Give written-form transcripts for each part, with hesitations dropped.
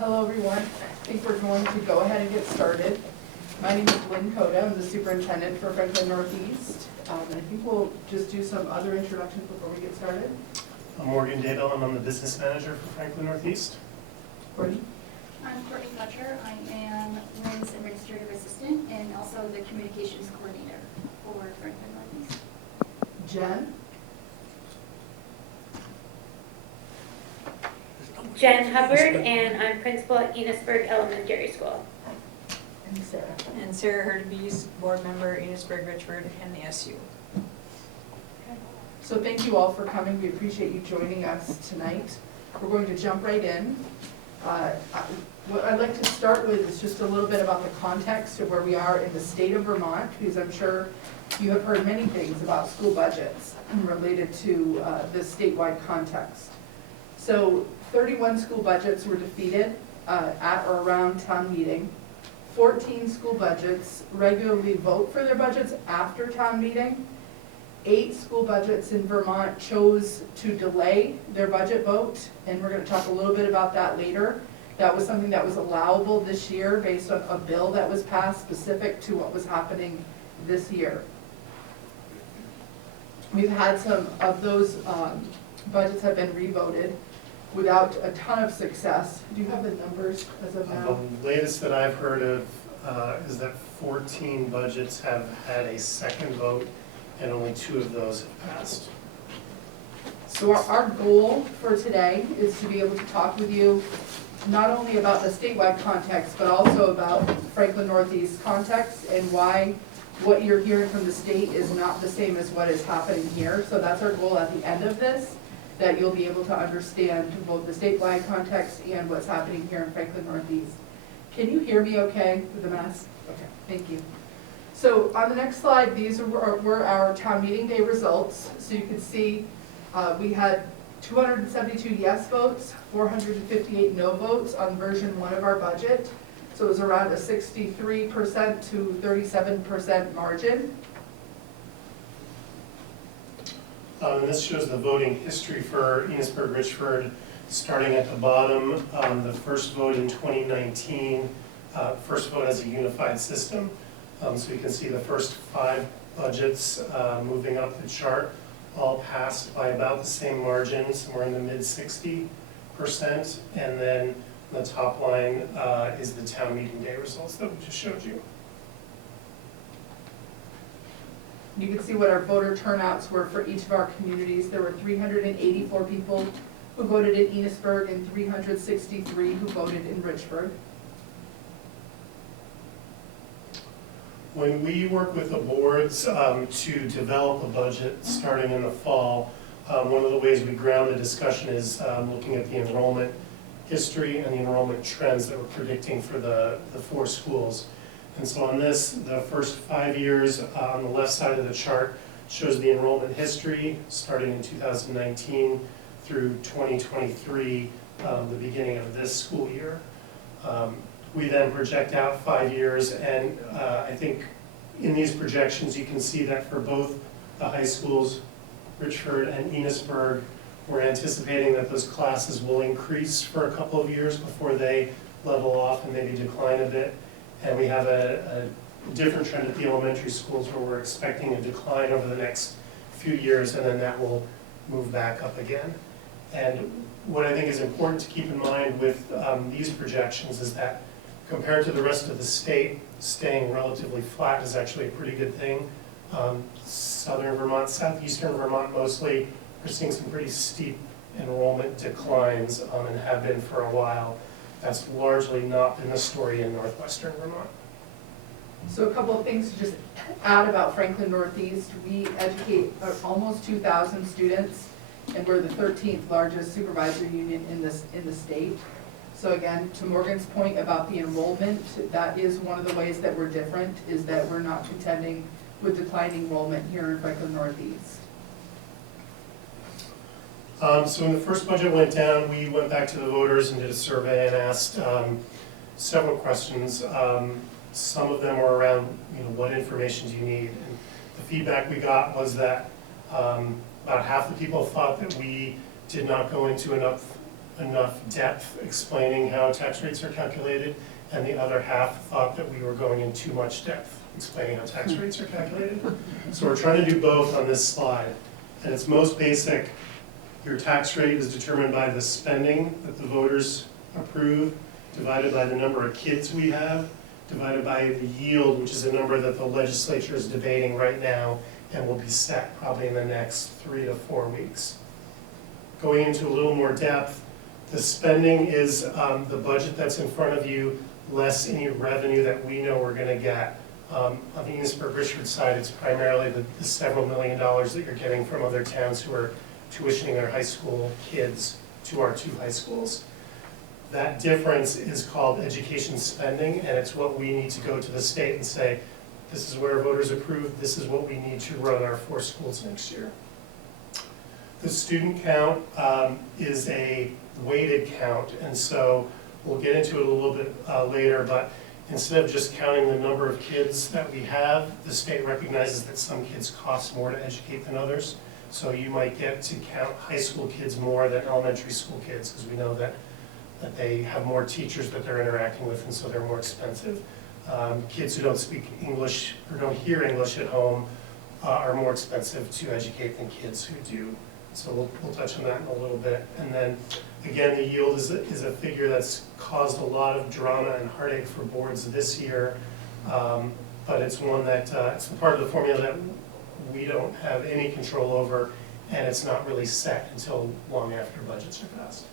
Hello everyone. I think we're going to go ahead and get started. My name is Lynn Coda. I'm the superintendent for Franklin Northeast. And I think we'll just do some other introductions before we get started. I'm Morgan Daybell, and I'm the business manager for Franklin Northeast. Courtney? I'm Courtney Fletcher. I am Lynn's administrative assistant and also the communications coordinator for Franklin Northeast. Jen? Jen Hubbard, and I'm principal at Enosburg Elementary School. And Sarah? And Sarah Hurtubise, board member, Enosburg-Richford, and the SU. So thank you all for coming. We appreciate you joining us tonight. We're going to jump right in. What I'd like to start with is just a little bit about the context of where we are in the state of Vermont, because I'm sure you have heard many things about school budgets related to this statewide context. So 31 school budgets were defeated at or around town meeting. 14 school budgets regularly vote for their budgets after town meeting. 8 school budgets in Vermont chose to delay their budget vote, and we're going to talk a little bit about that later. That was something that was allowable this year based on a bill that was passed specific to what was happening this year. We've had some of those budgets have been revoted without a ton of success. Do you have the numbers as of now? The latest that I've heard of is that 14 budgets have had a second vote, and only 2 of those have passed. So our goal for today is to be able to talk with you not only about the statewide context, but also about Franklin Northeast context and why what you're hearing from the state is not the same as what is happening here. So that's our goal at the end of this, that you'll be able to understand both the statewide context and what's happening here in Franklin Northeast. Can you hear me okay with the mask? Okay, thank you. So on the next slide, these were our town meeting day results. So you can see we had 272 yes votes, 458 no votes on version 1 of our budget. So it was around a 63% to 37% margin. And this shows the voting history for Enosburg-Richford, starting at the bottom. The first vote in 2019, first vote as a unified system. So you can see the first 5 budgets moving up the chart, all passed by about the same margin, somewhere in the mid 60%. And then the top line is the town meeting day results that we just showed you. You can see what our voter turnouts were for each of our communities. There were 384 people who voted in Enosburg and 363 who voted in Richford. When we work with the boards to develop a budget starting in the fall, one of the ways we ground the discussion is looking at the enrollment history and the enrollment trends that we're predicting for the 4 schools. And so on this, the first 5 years on the left side of the chart shows the enrollment history starting in 2019 through 2023, the beginning of this school year. We then project out 5 years, and I think in these projections you can see that for both the high schools, Richford and Enosburg, we're anticipating that those classes will increase for a couple of years before they level off and maybe decline a bit. And we have a different trend at the elementary schools where we're expecting a decline over the next few years, and then that will move back up again. And what I think is important to keep in mind with these projections is that compared to the rest of the state, staying relatively flat is actually a pretty good thing. Southern Vermont, southeastern Vermont mostly, we're seeing some pretty steep enrollment declines and have been for a while. That's largely not been the story in northwestern Vermont. So a couple of things to just add about Franklin Northeast. We educate almost 2,000 students, and we're the 13th largest supervisor union in the state. So again, to Morgan's point about the enrollment, that is one of the ways that we're different, is that we're not contending with declining enrollment here in Franklin Northeast. So when the first budget went down, we went back to the voters and did a survey and asked several questions. Some of them were around, what information do you need? And the feedback we got was that about half the people thought that we did not go into enough depth explaining how tax rates are calculated, and the other half thought that we were going in too much depth explaining how tax rates are calculated. So we're trying to do both on this slide. At its most basic, your tax rate is determined by the spending that the voters approve, divided by the number of kids we have, divided by the yield, which is a number that the legislature is debating right now and will be set probably in the next 3 to 4 weeks. Going into a little more depth, the spending is the budget that's in front of you, less any revenue that we know we're gonna get. On the Enosburg-Richford side, it's primarily the several $1 million that you're getting from other towns who are tuitioning their high school kids to our 2 high schools. That difference is called education spending, and it's what we need to go to the state and say, this is where voters approved, this is what we need to run our 4 schools next year. The student count is a weighted count, and so we'll get into it a little bit later, but instead of just counting the number of kids that we have, the state recognizes that some kids cost more to educate than others. So you might get to count high school kids more than elementary school kids, because we know that they have more teachers that they're interacting with, and so they're more expensive. Kids who don't speak English or don't hear English at home are more expensive to educate than kids who do. So we'll touch on that in a little bit. And then, again, the yield is a figure that's caused a lot of drama and heartache for boards this year, but it's one that, it's the part of the formula that we don't have any control over, and it's not really set until long after budgets are passed.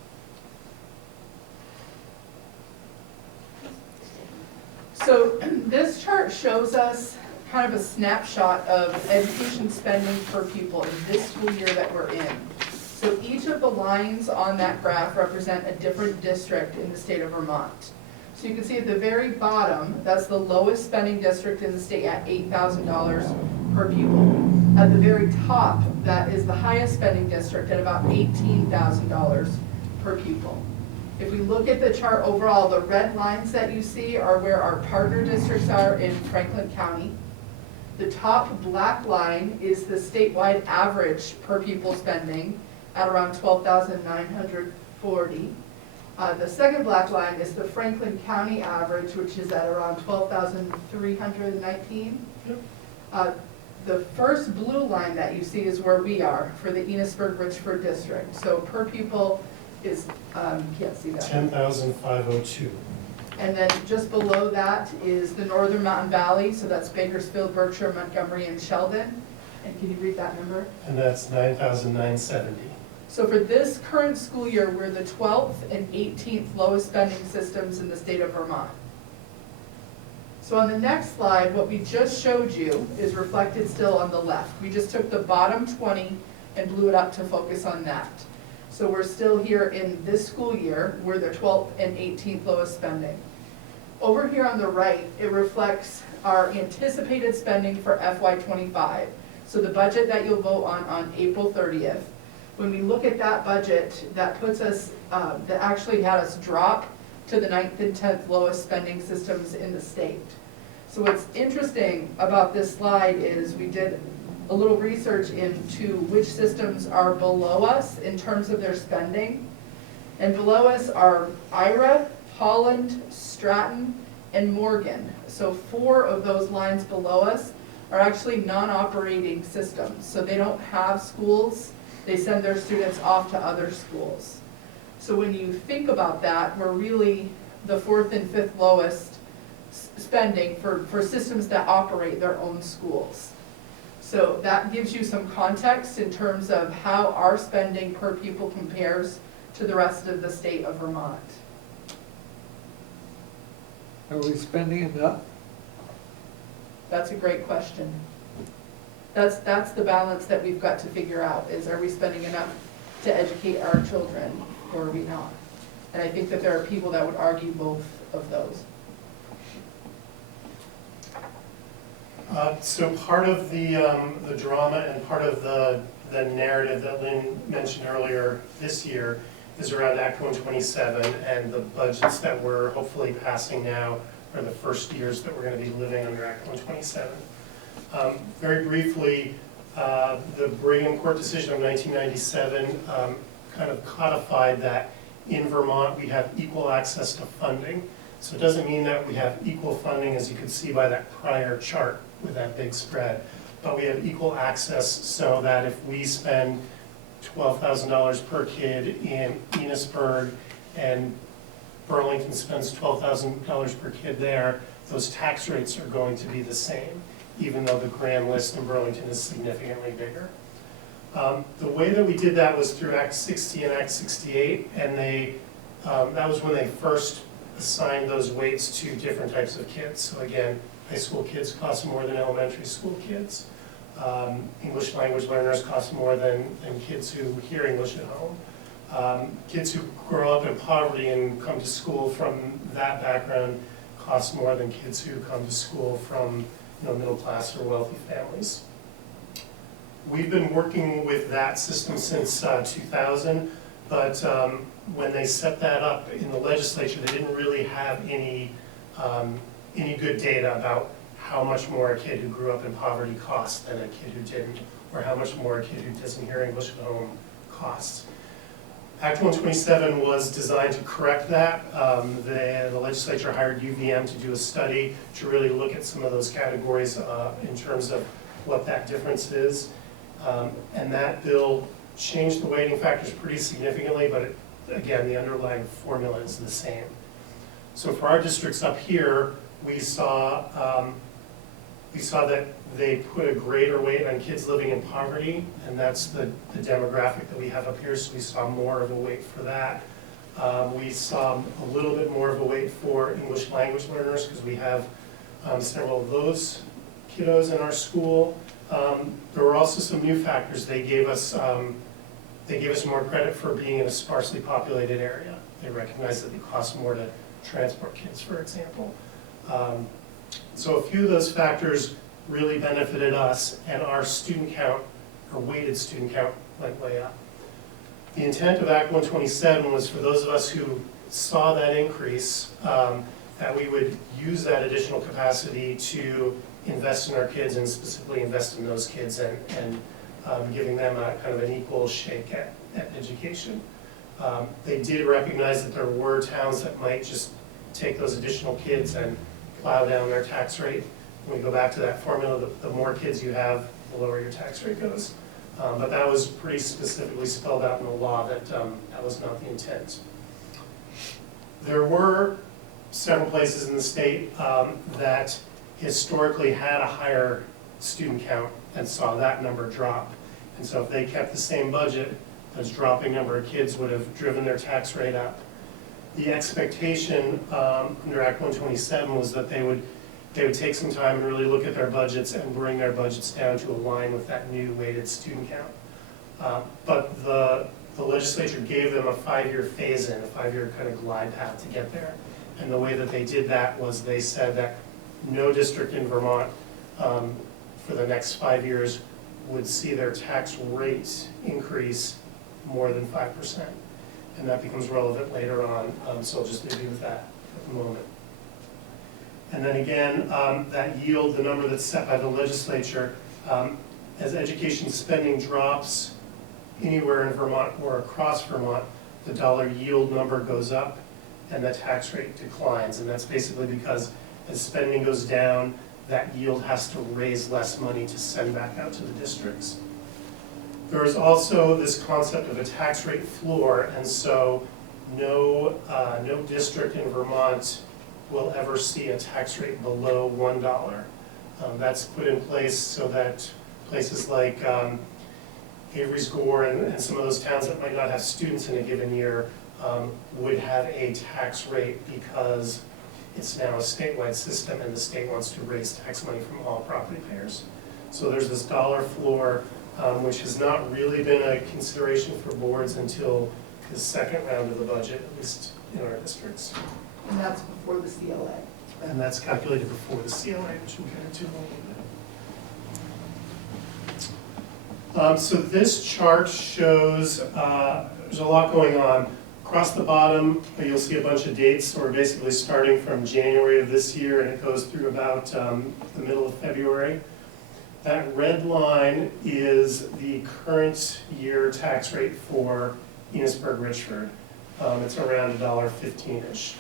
So this chart shows us kind of a snapshot of education spending per pupil in this school year that we're in. So each of the lines on that graph represent a different district in the state of Vermont. So you can see at the very bottom, that's the lowest spending district in the state at $8,000 per pupil. At the very top, that is the highest spending district at about $18,000 per pupil. If we look at the chart overall, the red lines that you see are where our partner districts are in Franklin County. The top black line is the statewide average per pupil spending at around $12,940. The second black line is the Franklin County average, which is at around $12,319. The first blue line that you see is where we are for the Enosburg-Richford district. So per pupil is, can't see that. 10,502. And then just below that is the Northern Mountain Valley, so that's Bakersfield, Berkshire, Montgomery, and Sheldon. And can you read that number? And that's 9,970. So for this current school year, we're the 12th and 18th lowest spending systems in the state of Vermont. So on the next slide, what we just showed you is reflected still on the left. We just took the bottom 20 and blew it up to focus on that. So we're still here in this school year, we're the 12th and 18th lowest spending. Over here on the right, it reflects our anticipated spending for FY25. So the budget that you'll vote on April 30th. When we look at that budget, that puts us, that actually had us drop to the 9th and 10th lowest spending systems in the state. So what's interesting about this slide is we did a little research into which systems are below us in terms of their spending. And below us are Ira, Holland, Stratton, and Morgan. So 4 of those lines below us are actually non-operating systems. So they don't have schools, they send their students off to other schools. So when you think about that, we're really the 4th and 5th lowest spending for systems that operate their own schools. So that gives you some context in terms of how our spending per pupil compares to the rest of the state of Vermont. Are we spending enough? That's a great question. That's the balance that we've got to figure out, is are we spending enough to educate our children or are we not? And I think that there are people that would argue both of those. So part of the drama and part of the narrative that Lynn mentioned earlier this year is around Act 127 and the budgets that we're hopefully passing now are the first years that we're going to be living under Act 127. Very briefly, the Brigham Court decision of 1997 kind of codified that in Vermont, we have equal access to funding. So it doesn't mean that we have equal funding, as you can see by that prior chart with that big spread, but we have equal access so that if we spend $12,000 per kid in Enosburg and Burlington spends $12,000 per kid there, those tax rates are going to be the same, even though the grand list in Burlington is significantly bigger. The way that we did that was through Act 60 and Act 68, and that was when they first assigned those weights to different types of kids. So again, high school kids cost more than elementary school kids. English language learners cost more than kids who hear English at home. Kids who grow up in poverty and come to school from that background cost more than kids who come to school from middle class or wealthy families. We've been working with that system since 2000, but when they set that up in the legislature, they didn't really have any good data about how much more a kid who grew up in poverty costs than a kid who didn't, or how much more a kid who doesn't hear English at home costs. Act 127 was designed to correct that. The legislature hired UVM to do a study to really look at some of those categories in terms of what that difference is. And that bill changed the weighting factors pretty significantly, but again, the underlying formula is the same. So for our districts up here, we saw that they put a greater weight on kids living in poverty, and that's the demographic that we have up here, so we saw more of a weight for that. We saw a little bit more of a weight for English language learners, because we have several of those kiddos in our school. There were also some new factors. They gave us more credit for being in a sparsely populated area. They recognized that it costs more to transport kids, for example. So a few of those factors really benefited us, and our student count, our weighted student count, went way up. The intent of Act 127 was for those of us who saw that increase, that we would use that additional capacity to invest in our kids, and specifically invest in those kids, and giving them a kind of an equal shake at education. They did recognize that there were towns that might just take those additional kids and plow down their tax rate. When we go back to that formula, the more kids you have, the lower your tax rate goes. But that was pretty specifically spelled out in the law that that was not the intent. There were several places in the state that historically had a higher student count and saw that number drop. And so if they kept the same budget, those dropping number of kids would have driven their tax rate up. The expectation under Act 127 was that they would take some time and really look at their budgets and bring their budgets down to align with that new weighted student count. But the legislature gave them a 5-year phase-in, a 5-year kind of glide path to get there. And the way that they did that was they said that no district in Vermont for the next 5 years would see their tax rate increase more than 5%. And that becomes relevant later on, so I'll just leave you with that at the moment. And then again, that yield, the number that's set by the legislature, as education spending drops anywhere in Vermont or across Vermont, the dollar yield number goes up and the tax rate declines. And that's basically because as spending goes down, that yield has to raise less money to send back out to the districts. There is also this concept of a tax rate floor, and so no district in Vermont will ever see a tax rate below $1. That's put in place so that places like Avery's Gore and some of those towns that might not have students in a given year would have a tax rate because it's now a statewide system and the state wants to raise tax money from all property payers. So there's this dollar floor, which has not really been a consideration for boards until the second round of the budget, at least in our districts. And that's before the CLA. And that's calculated before the CLA, which we'll get into in a little bit. So this chart shows, there's a lot going on. Across the bottom, you'll see a bunch of dates. So we're basically starting from January of this year, and it goes through about the middle of February. That red line is the current year tax rate for Enosburg-Richford. It's around $1.15-ish.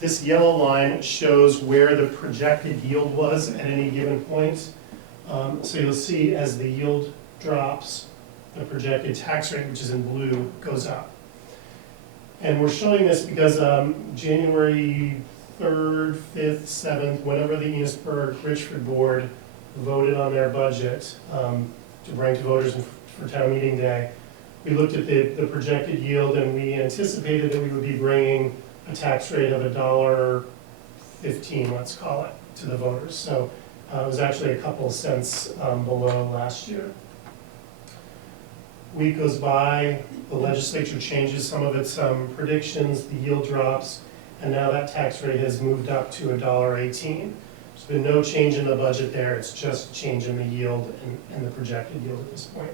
This yellow line shows where the projected yield was at any given point. So you'll see as the yield drops, the projected tax rate, which is in blue, goes up. And we're showing this because January 3rd, 5th, 7th, whenever the Enosburg-Richford board voted on their budget to bring to voters for town meeting day, we looked at the projected yield and we anticipated that we would be bringing a tax rate of $1.15, let's call it, to the voters. So it was actually a couple of cents below last year. Week goes by, the legislature changes some of its predictions, the yield drops, and now that tax rate has moved up to $1.18. There's been no change in the budget there, it's just a change in the yield and the projected yield at this point.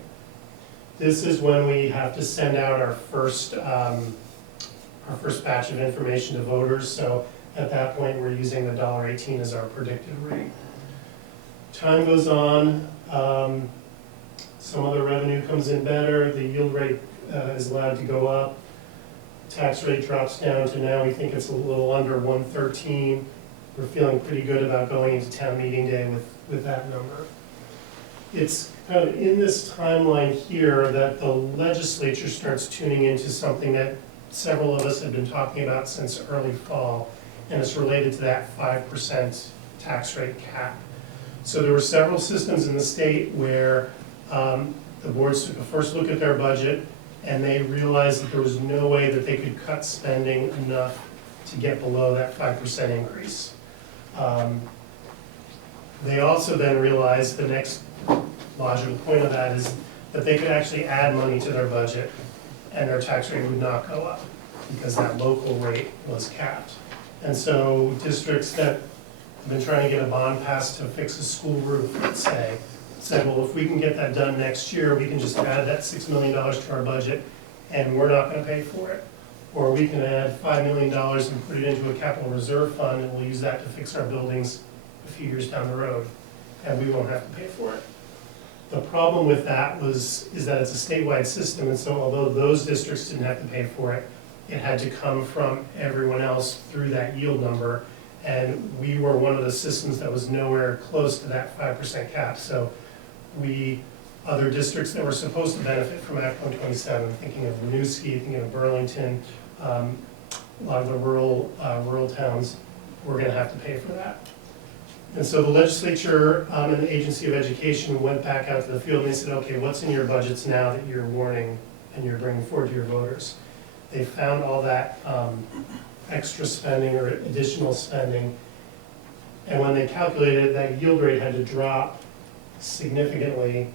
This is when we have to send out our first batch of information to voters, so at that point we're using the $1.18 as our predicted rate. Time goes on, some other revenue comes in better, the yield rate is allowed to go up, tax rate drops down to now we think it's a little under 113. We're feeling pretty good about going into town meeting day with that number. It's kind of in this timeline here that the legislature starts tuning into something that several of us have been talking about since early fall, and it's related to that 5% tax rate cap. So there were several systems in the state where the boards took a first look at their budget and they realized that there was no way that they could cut spending enough to get below that 5% increase. They also then realized the next logical point of that is that they could actually add money to their budget and their tax rate would not go up because that local rate was capped. And so districts that have been trying to get a bond passed to fix a school roof, let's say, said, well, if we can get that done next year, we can just add that $6 million to our budget and we're not gonna pay for it. Or we can add $5 million and put it into a capital reserve fund and we'll use that to fix our buildings a few years down the road and we won't have to pay for it. The problem with that is that it's a statewide system, and so although those districts didn't have to pay for it, it had to come from everyone else through that yield number, and we were one of the systems that was nowhere close to that 5% cap. So other districts that were supposed to benefit from Act 127, thinking of Winooski, thinking of Burlington, a lot of the rural towns, were going to have to pay for that. And so the legislature and the Agency of Education went back out to the field and they said, okay, what's in your budgets now that you're warning and you're bringing forward to your voters? They found all that extra spending or additional spending, and when they calculated, that yield rate had to drop significantly,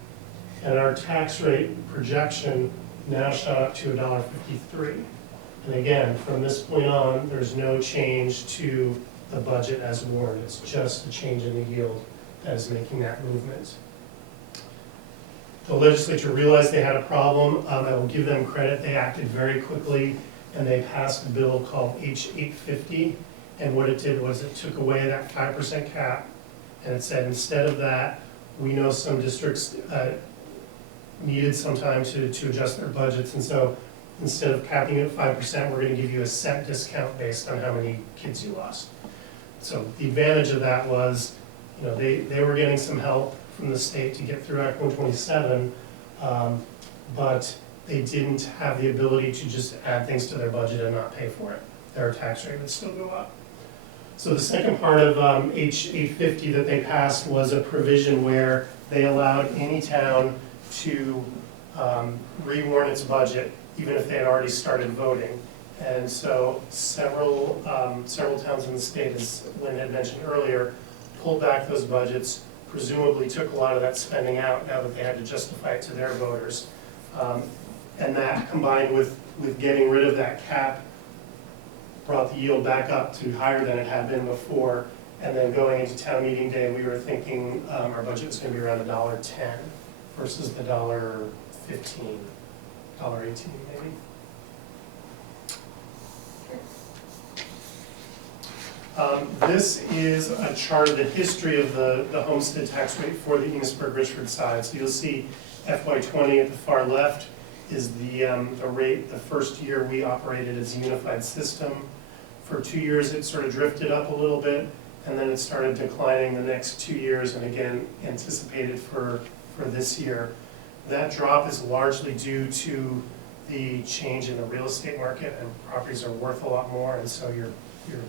and our tax rate projection now shot up to $1.53. And again, from this point on, there's no change to the budget as warned. It's just a change in the yield that is making that movement. The legislature realized they had a problem. I will give them credit. They acted very quickly and they passed a bill called H-850. And what it did was it took away that 5% cap and it said instead of that, we know some districts needed some time to adjust their budgets. And so instead of capping it at 5%, we're going to give you a set discount based on how many kids you lost. So the advantage of that was, you know, they were getting some help from the state to get through Act 127, but they didn't have the ability to just add things to their budget and not pay for it. Their tax rate would still go up. So the second part of H-850 that they passed was a provision where they allowed any town to rewarn its budget even if they had already started voting. And so several towns in the state, as Lynn had mentioned earlier, pulled back those budgets, presumably took a lot of that spending out now that they had to justify it to their voters. And that combined with getting rid of that cap brought the yield back up to higher than it had been before. And then going into town meeting day, we were thinking our budget was going to be around $1.10 versus the $1.15, $1.18 maybe. This is a chart of the history of the homestead tax rate for the Enosburg-Richford side. So you'll see FY20 at the far left, is the rate the first year we operated as a unified system. For 2 years, it sort of drifted up a little bit, and then it started declining the next 2 years, and again, anticipated for this year. That drop is largely due to the change in the real estate market, and properties are worth a lot more, and so you're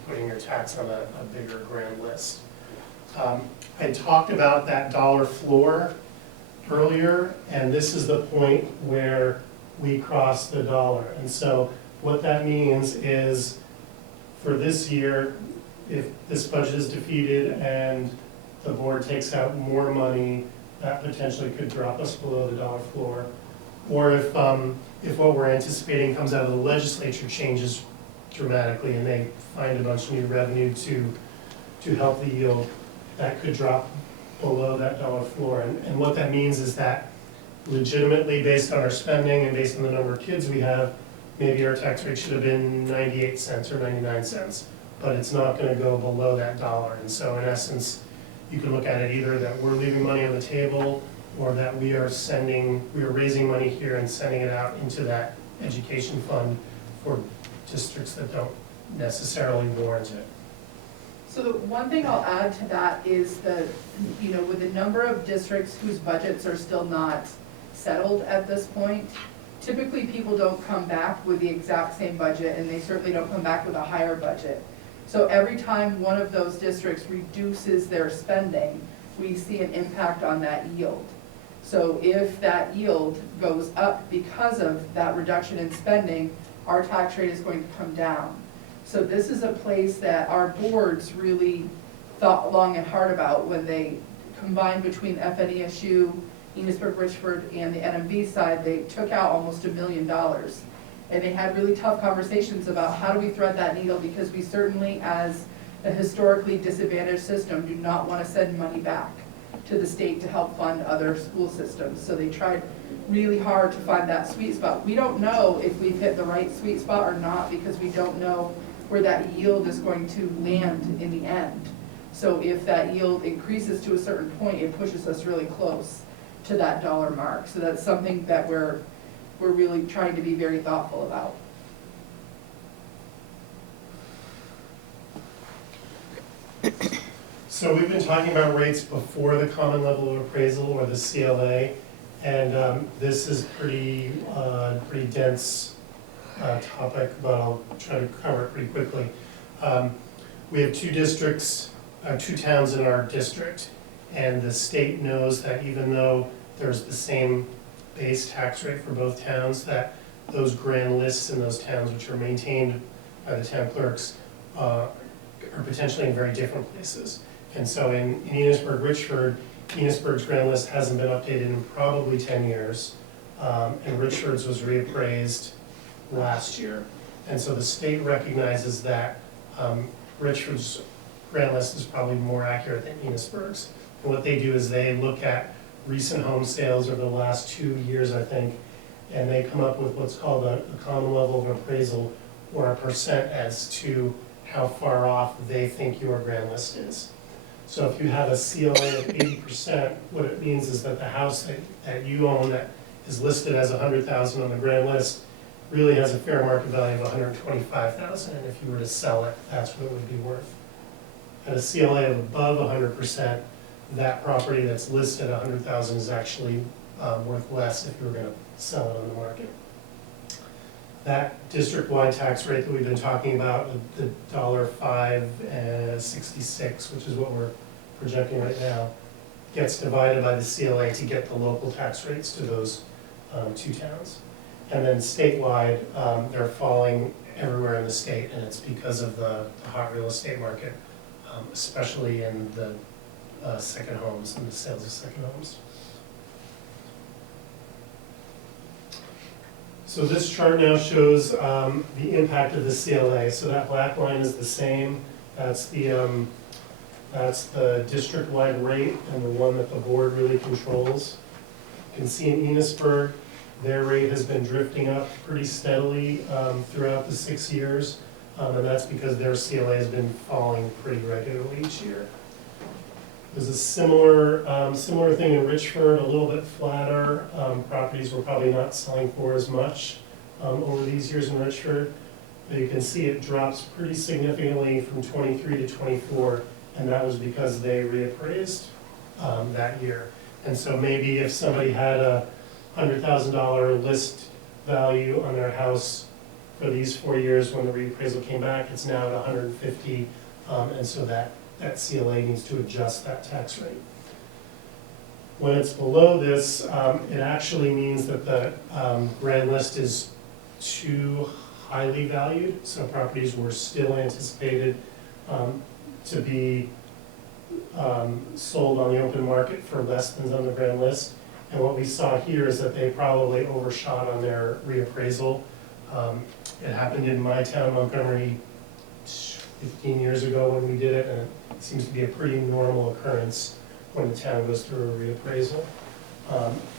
putting your tax on a bigger grand list. I talked about that dollar floor earlier, and this is the point where we cross the dollar. And so what that means is for this year, if this budget is defeated and the board takes out more money, that potentially could drop us below the dollar floor. Or if what we're anticipating comes out of the legislature changes dramatically and they find a bunch of new revenue to help the yield, that could drop below that dollar floor. And what that means is that legitimately, based on our spending and based on the number of kids we have, maybe our tax rate should have been 98 cents or 99 cents, but it's not going to go below that dollar. And so in essence, you can look at it either that we're leaving money on the table or that we are raising money here and sending it out into that education fund for districts that don't necessarily warrant it. So the one thing I'll add to that is that, with the number of districts whose budgets are still not settled at this point, typically people don't come back with the exact same budget, and they certainly don't come back with a higher budget. So every time one of those districts reduces their spending, we see an impact on that yield. So if that yield goes up because of that reduction in spending, our tax rate is going to come down. So this is a place that our boards really thought long and hard about when they combined between FNESU, Enosburg-Richford, and the NMB side. They took out almost $1 million. And they had really tough conversations about how do we thread that needle, because we certainly, as a historically disadvantaged system, do not want to send money back to the state to help fund other school systems. So they tried really hard to find that sweet spot. We don't know if we've hit the right sweet spot or not, because we don't know where that yield is going to land in the end. So if that yield increases to a certain point, it pushes us really close to that dollar mark. So that's something that we're really trying to be very thoughtful about. So we've been talking about rates before the common level of appraisal, or the CLA, and this is pretty dense topic, but I'll try to cover it pretty quickly. We have two towns in our district, and the state knows that even though there's the same base tax rate for both towns, that those grand lists in those towns, which are maintained by the town clerks, are potentially in very different places. And so in Enosburg-Richford, Enosburg's grand list hasn't been updated in probably 10 years, and Richford's was reappraised last year. And so the state recognizes that Richford's grand list is probably more accurate than Enosburg's. And what they do is they look at recent home sales over the last 2 years, I think, and they come up with what's called a common level of appraisal, or a percent as to how far off they think your grand list is. So if you have a CLA of 80%, what it means is that the house that you own that is listed as $100,000 on the grand list really has a fair market value of $125,000, and if you were to sell it, that's what it would be worth. At a CLA of above 100%, that property that's listed at $100,000 is actually worth less if you were going to sell it on the market. That district-wide tax rate that we've been talking about, the $5.66, which is what we're projecting right now, gets divided by the CLA to get the local tax rates to those two towns. And then statewide, they're falling everywhere in the state, and it's because of the hot real estate market, especially in the second homes and the sales of second homes. So this chart now shows the impact of the CLA. So that black line is the same. That's the district-wide rate, and the one that the board really controls. You can see in Enosburg, their rate has been drifting up pretty steadily throughout the 6 years, and that's because their CLA has been falling pretty regularly each year. There's a similar thing in Richford, a little bit flatter. Properties were probably not selling for as much over these years in Richford. But you can see it drops pretty significantly from 23 to 24, and that was because they reappraised that year. And so maybe if somebody had a $100,000 list value on their house for these 4 years, when the reappraisal came back, it's now at 150, and so that CLA needs to adjust that tax rate. When it's below this, it actually means that the grand list is too highly valued, so properties were still anticipated to be sold on the open market for less than on the grand list. And what we saw here is that they probably overshot on their reappraisal. It happened in my town, Montgomery, 15 years ago when we did it, and it seems to be a pretty normal occurrence when the town goes through a reappraisal.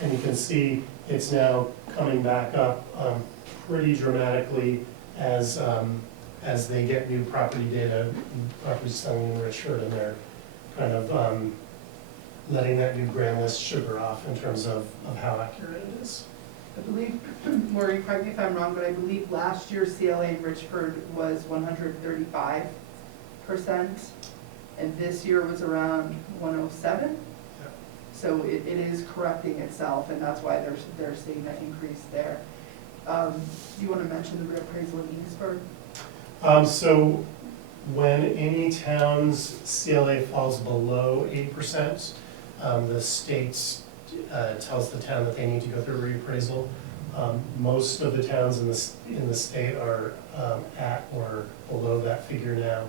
And you can see it's now coming back up pretty dramatically as they get new property data, property selling in Richford, and they're kind of letting that new grand list sugar off in terms of how accurate it is. I believe, Maureen, correct me if I'm wrong, but I believe last year's CLA in Richford was 135%, and this year was around 107. Yep. So it is correcting itself, and that's why they're seeing that increase there. You want to mention the reappraisal in Enosburg? So when any town's CLA falls below 8%, the state tells the town that they need to go through a reappraisal. Most of the towns in the state are at or below that figure now.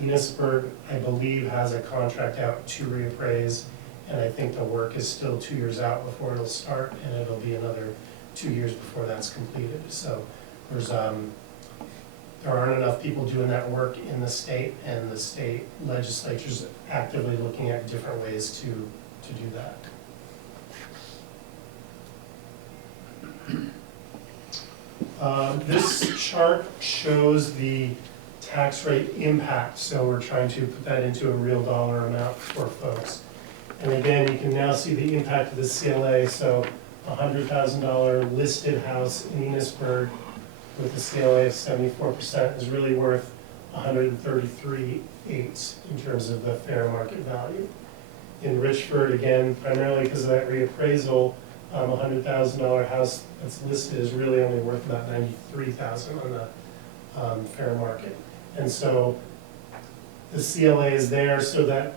Enosburg, I believe, has a contract out to reappraise, and I think the work is still 2 years out before it'll start, and it'll be another 2 years before that's completed. So there aren't enough people doing that work in the state, and the state legislature's actively looking at different ways to do that. This chart shows the tax rate impact, so we're trying to put that into a real dollar amount for folks. And again, you can now see the impact of the CLA, so a $100,000 listed house in Enosburg with a CLA of 74% is really worth $133,800 in terms of the fair market value. In Richford, again, primarily because of that reappraisal, a $100,000 house that's listed is really only worth about $93,000 on the fair market. And so the CLA is there so that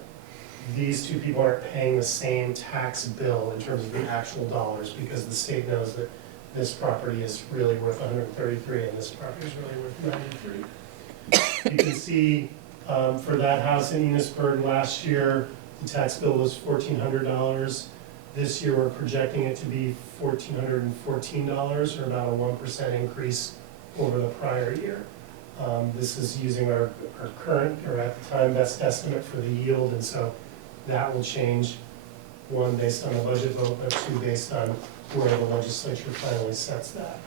these two people aren't paying the same tax bill in terms of the actual dollars, because the state knows that this property is really worth 133 and this property is really worth 93. You can see for that house in Enosburg last year, the tax bill was $1,400. This year we're projecting it to be $1,414, or about a 1% increase over the prior year. This is using our current, or at the time, best estimate for the yield, and so that will change, one, based on the budget vote, but two, based on where the legislature finally sets that.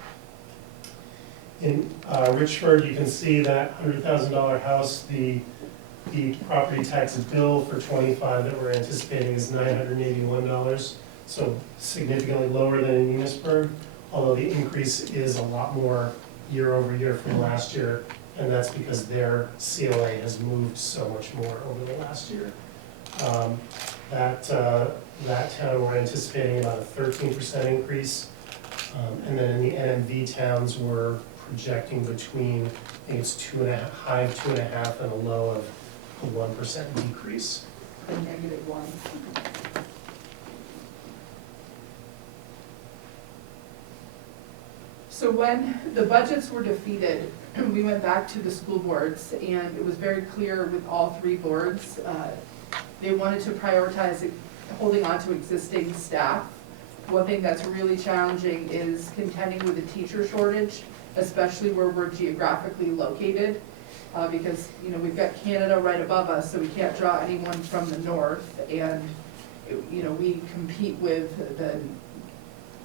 In Richford, you can see that $100,000 house, the property tax bill for 25 that we're anticipating is $981, so significantly lower than in Enosburg, although the increase is a lot more year over year from last year, and that's because their CLA has moved so much more over the last year. That town, we're anticipating about a 13% increase, and then in the NMV towns, we're projecting between, I think it's high of 2.5 and a low of a 1% decrease. A -1. So when the budgets were defeated, we went back to the school boards, and it was very clear with all three boards, they wanted to prioritize holding on to existing staff. One thing that's really challenging is contending with the teacher shortage, especially where we're geographically located, because we've got Canada right above us, so we can't draw anyone from the north, and we compete with the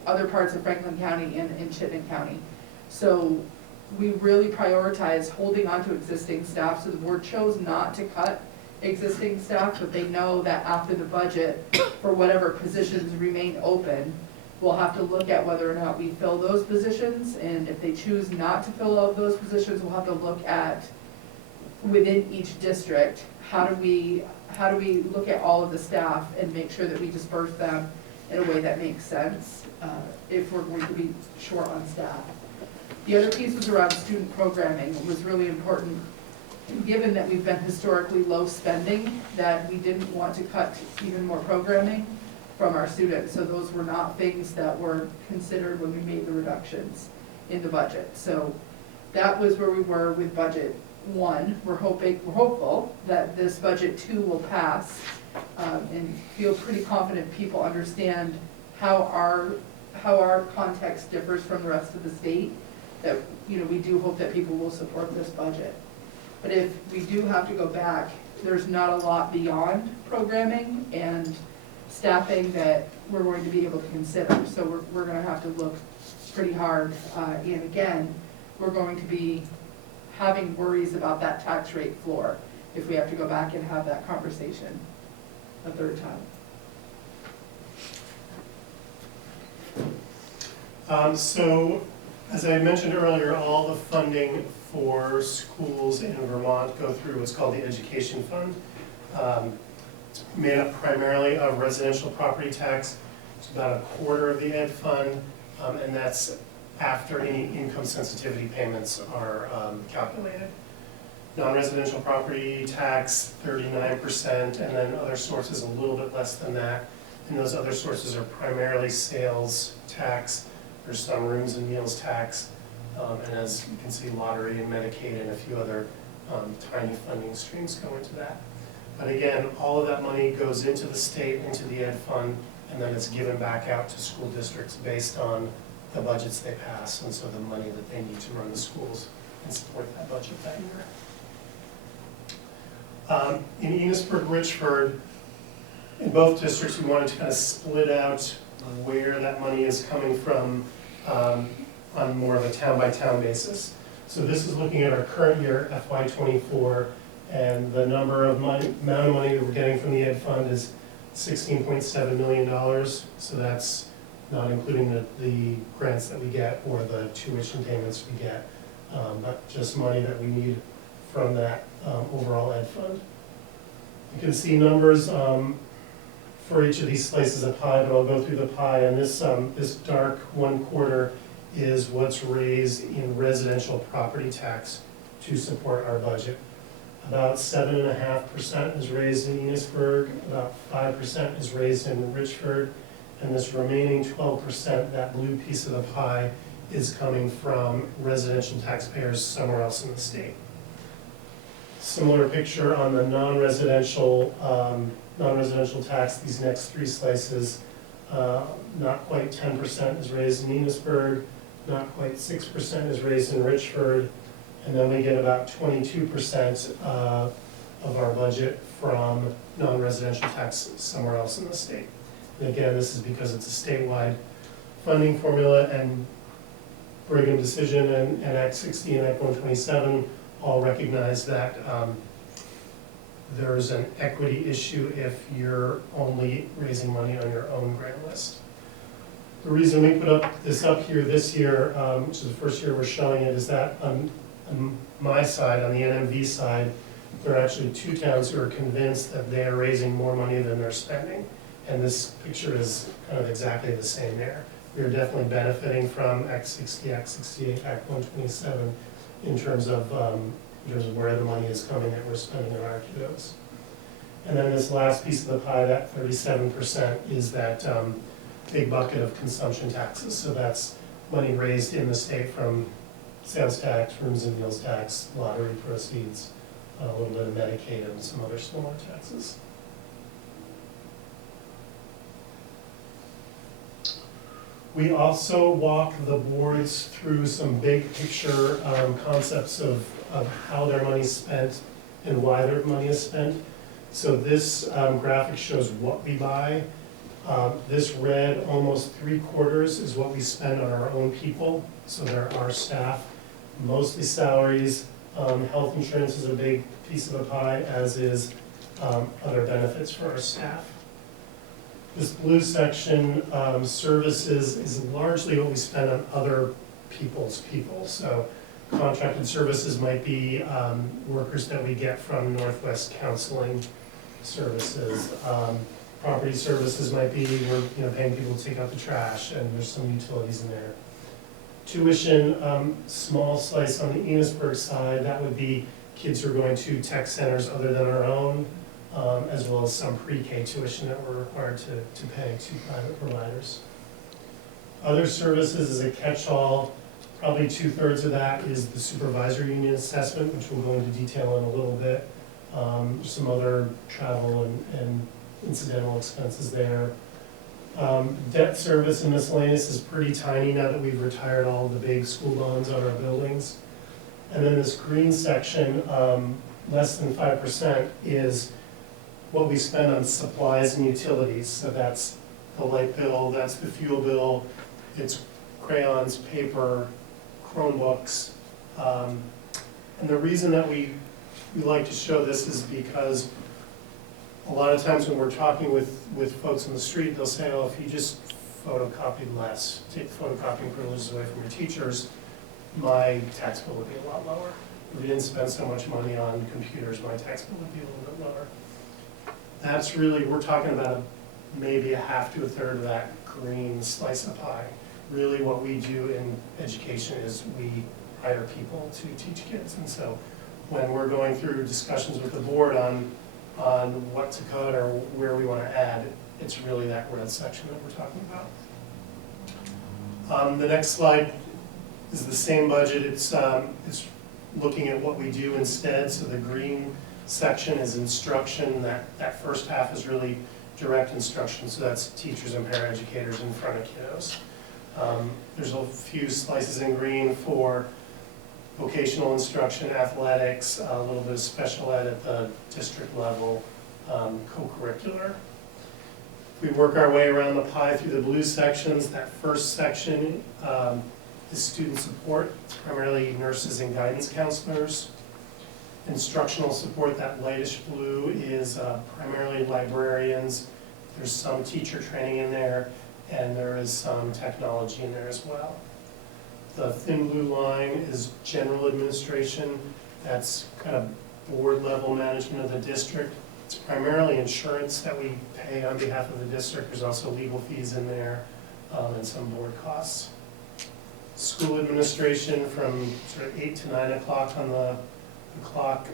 other parts of Franklin County and Chittenden County. So we really prioritize holding on to existing staff, so the board chose not to cut existing staff, but they know that after the budget, for whatever positions remain open, we'll have to look at whether or not we fill those positions, and if they choose not to fill out those positions, we'll have to look at, within each district, how do we look at all of the staff and make sure that we disperse them in a way that makes sense, if we're going to be short on staff. The other piece was around student programming. It was really important, given that we've been historically low spending, that we didn't want to cut even more programming from our students. So those were not things that were considered when we made the reductions in the budget. So that was where we were with budget 1. We're hopeful that this budget 2 will pass, and feel pretty confident people understand how our context differs from the rest of the state, that, we do hope that people will support this budget. But if we do have to go back, there's not a lot beyond programming and staffing that we're going to be able to consider. So we're gonna have to look pretty hard, and again, we're going to be having worries about that tax rate floor if we have to go back and have that conversation a third time. So, as I mentioned earlier, all the funding for schools in Vermont go through what's called the Education Fund. It's made up primarily of residential property tax. It's about a quarter of the ed fund, and that's after any income sensitivity payments are calculated. Non-residential property tax, 39%, and then other sources a little bit less than that. And those other sources are primarily sales tax. There's some rooms and meals tax, and as you can see, lottery and Medicaid and a few other tiny funding streams go into that. But again, all of that money goes into the state, into the ed fund, and then it's given back out to school districts based on the budgets they pass, and so the money that they need to run the schools and support that budget that year. In Enosburg-Richford, in both districts, we wanted to kind of split out where that money is coming from on more of a town-by-town basis. So this is looking at our current year, FY24, and the amount of money that we're getting from the ed fund is $16.7 million. So that's not including the grants that we get or the tuition payments we get, but just money that we need from that overall ed fund. You can see numbers for each of these slices of pie, but I'll go through the pie. And this dark 1/4 is what's raised in residential property tax to support our budget. About 7.5% is raised in Enosburg, about 5% is raised in Richford, and this remaining 12%, that blue piece of the pie, is coming from residential taxpayers somewhere else in the state. Similar picture on the non-residential tax, these next 3 slices, not quite 10% is raised in Enosburg, not quite 6% is raised in Richford, and then we get about 22% of our budget from non-residential tax somewhere else in the state. And again, this is because it's a statewide funding formula, and Brigham decision and Act 60 and Act 127 all recognize that there's an equity issue if you're only raising money on your own grant list. The reason we put this up here this year, which is the first year we're showing it, is that on my side, on the NMV side, there are actually 2 towns who are convinced that they are raising more money than they're spending. And this picture is kind of exactly the same there. We are definitely benefiting from Act 60, Act 68, Act 127 in terms of where the money is coming that we're spending on our kiddos. And then this last piece of the pie, that 37%, is that big bucket of consumption taxes. So that's money raised in the state from sales tax, rooms and meals tax, lottery proceeds, a little bit of Medicaid, and some other smaller taxes. We also walk the boards through some big picture concepts of how their money is spent and why their money is spent. So this graphic shows what we buy. This red, almost 3/4, is what we spend on our own people. So they're our staff, mostly salaries. Health insurance is a big piece of the pie, as is other benefits for our staff. This blue section, services, is largely what we spend on other people's people. So contracted services might be workers that we get from Northwest Counseling Services. Property services might be we're paying people to take out the trash, and there's some utilities in there. Tuition, small slice on the Enosburg side, that would be kids who are going to tech centers other than our own, as well as some pre-K tuition that we're required to pay to private providers. Other services is a catch-all. Probably 2/3 of that is the supervisory union assessment, which we'll go into detail in a little bit. Some other travel and incidental expenses there. Debt service and miscellaneous is pretty tiny now that we've retired all of the big school bonds on our buildings. And then this green section, less than 5%, is what we spend on supplies and utilities. So that's the light bill, that's the fuel bill, it's crayons, paper, Chromebooks. And the reason that we like to show this is because a lot of times when we're talking with folks on the street, they'll say, oh, if you just photocopied less, take the photocopying privileges away from your teachers, my tax bill would be a lot lower. If we didn't spend so much money on computers, my tax bill would be a little bit lower. That's really, we're talking about maybe a half to a third of that green slice of pie. Really what we do in education is we hire people to teach kids. And so when we're going through discussions with the board on what to cut or where we want to add, it's really that red section that we're talking about. The next slide is the same budget. It's looking at what we do instead. So the green section is instruction. That first half is really direct instruction. So that's teachers and paraeducators in front of kiddos. There's a few slices in green for vocational instruction, athletics, a little bit of special ed at the district level, co-curricular. We work our way around the pie through the blue sections. That first section is student support, primarily nurses and guidance counselors. Instructional support, that lightish blue, is primarily librarians. There's some teacher training in there, and there is some technology in there as well. The thin blue line is general administration. That's kind of board level management of the district. It's primarily insurance that we pay on behalf of the district. There's also legal fees in there and some board costs. School administration from sort of 8 to 9 o'clock on the clock.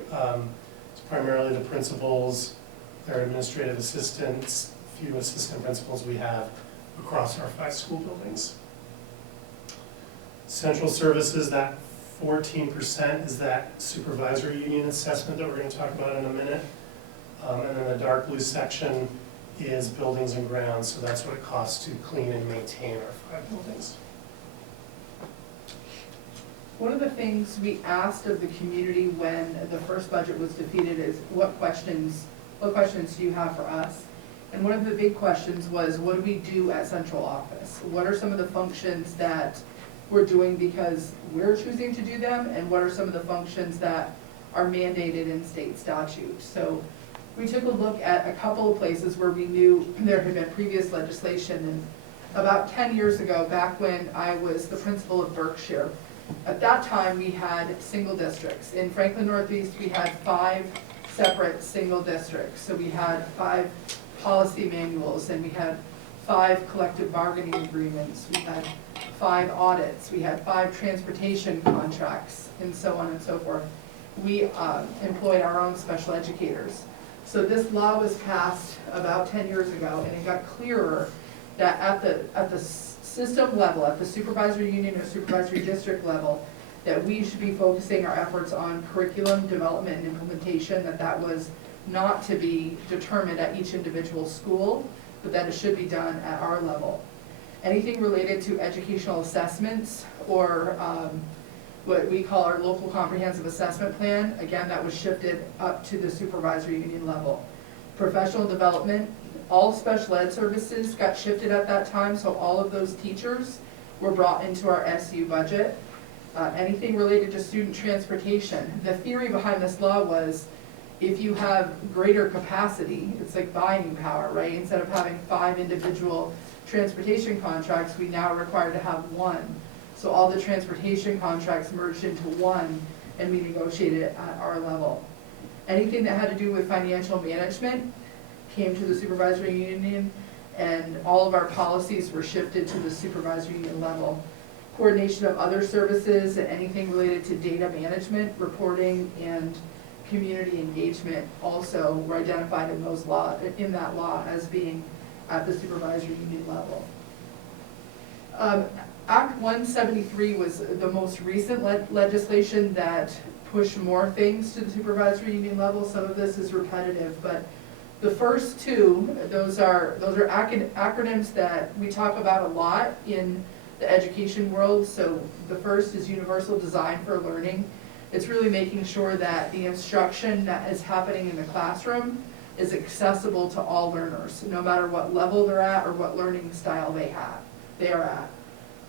It's primarily the principals, their administrative assistants, a few assistant principals we have across our 5 school buildings. Central services, that 14% is that supervisory union assessment that we're going to talk about in a minute. And then the dark blue section is buildings and grounds, so that's what it costs to clean and maintain our 5 buildings. One of the things we asked of the community when the first budget was defeated is what questions do you have for us? And one of the big questions was, what do we do at central office? What are some of the functions that we're doing because we're choosing to do them, and what are some of the functions that are mandated in state statute? So we took a look at a couple of places where we knew there had been previous legislation, and about 10 years ago, back when I was the principal of Berkshire, at that time we had single districts. In Franklin Northeast, we had 5 separate single districts. So we had 5 policy manuals, and we had 5 collective bargaining agreements, we had 5 audits, we had 5 transportation contracts, and so on and so forth. We employed our own special educators. So this law was passed about 10 years ago, and it got clearer that at the system level, at the supervisory union or supervisory district level, that we should be focusing our efforts on curriculum development and implementation, that was not to be determined at each individual school, but that it should be done at our level. Anything related to educational assessments or what we call our local comprehensive assessment plan, again, that was shifted up to the supervisory union level. Professional development, all special ed services got shifted at that time, so all of those teachers were brought into our SU budget. Anything related to student transportation, the theory behind this law was if you have greater capacity, it's like buying power, right? Instead of having 5 individual transportation contracts, we now are required to have 1. So all the transportation contracts merged into 1 and we negotiated it at our level. Anything that had to do with financial management came to the supervisory union, and all of our policies were shifted to the supervisory union level. Coordination of other services and anything related to data management, reporting, and community engagement also were identified in that law as being at the supervisory union level. Act 173 was the most recent legislation that pushed more things to the supervisory union level. Some of this is repetitive, but the first 2, those are acronyms that we talk about a lot in the education world. So the first is Universal Design for Learning. It's really making sure that the instruction that is happening in the classroom is accessible to all learners, no matter what level they're at or what learning style they are at.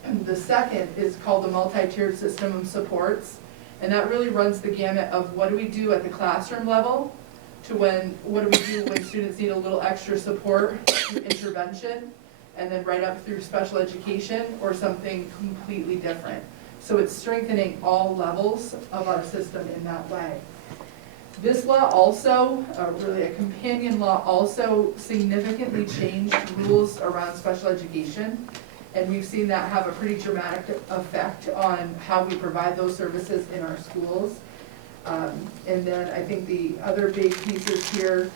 And the second is called the multi-tiered system of supports, and that really runs the gamut of what do we do at the classroom level to what do we do when students need a little extra support, intervention, and then right up through special education or something completely different. So it's strengthening all levels of our system in that way. This law also, really a companion law, also significantly changed rules around special education. And we've seen that have a pretty dramatic effect on how we provide those services in our schools. And then I think the other big pieces here,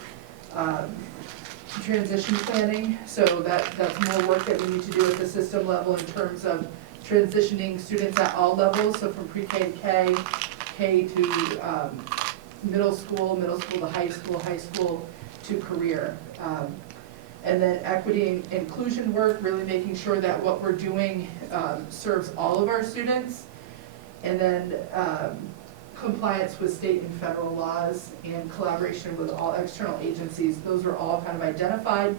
transition planning. So that's more work that we need to do at the system level in terms of transitioning students at all levels. So from pre-K to K, K to middle school to high school to career. And then equity and inclusion work, really making sure that what we're doing serves all of our students. And then compliance with state and federal laws and collaboration with all external agencies. Those are all kind of identified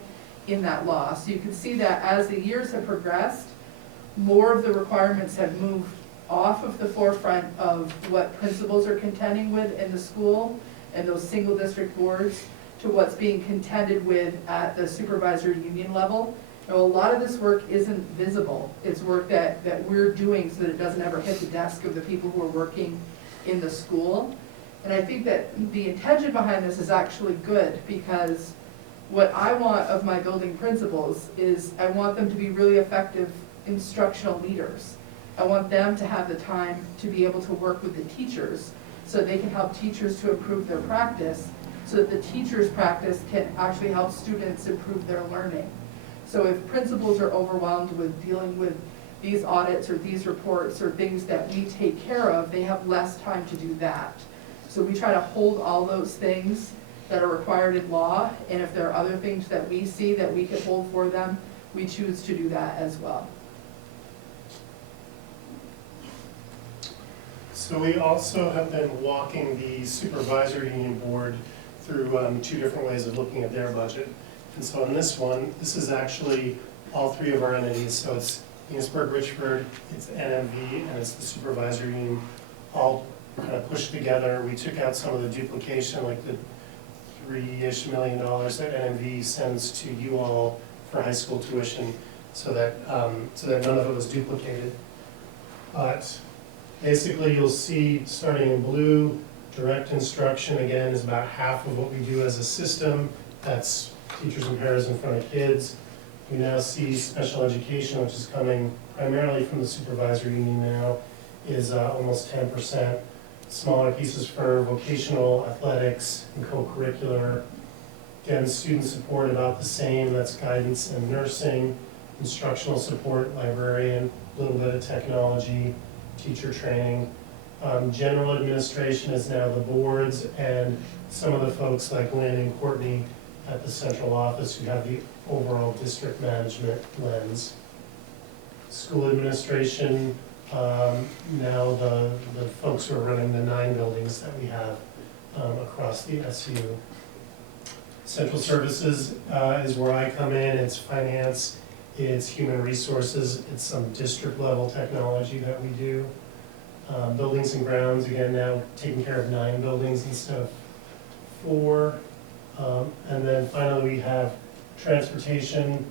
in that law. So you can see that as the years have progressed, more of the requirements have moved off of the forefront of what principals are contending with in the school and those single district boards to what's being contended with at the supervisory union level. Now, a lot of this work isn't visible. It's work that we're doing so that it doesn't ever hit the desk of the people who are working in the school. And I think that the intention behind this is actually good, because what I want of my building principals is I want them to be really effective instructional leaders. I want them to have the time to be able to work with the teachers so they can help teachers to improve their practice, so that the teachers' practice can actually help students improve their learning. So if principals are overwhelmed with dealing with these audits or these reports or things that we take care of, they have less time to do that. So we try to hold all those things that are required in law, and if there are other things that we see that we could hold for them, we choose to do that as well. So we also have been walking the supervisory union board through 2 different ways of looking at their budget. And so on this one, this is actually all 3 of our entities. So it's Enosburg-Richford, it's NMV, and it's the supervisory union, all kind of pushed together. We took out some of the duplication, like the $3-ish million that NMV sends to you all for high school tuition, so that none of it was duplicated. But basically, you'll see, starting in blue, direct instruction, again, is about half of what we do as a system. That's teachers and paras in front of kids. We now see special education, which is coming primarily from the supervisory union now, is almost 10%. Smaller pieces for vocational, athletics, and co-curricular. Again, student support about the same. That's guidance and nursing, instructional support, librarian, a little bit of technology, teacher training. General administration is now the boards and some of the folks like Lynn and Courtney at the central office who have the overall district management lens. School administration, now the folks who are running the 9 buildings that we have across the SU. Central services is where I come in. It's finance, it's human resources, it's some district level technology that we do. Buildings and grounds, again, now taking care of 9 buildings instead of 4. And then finally, we have transportation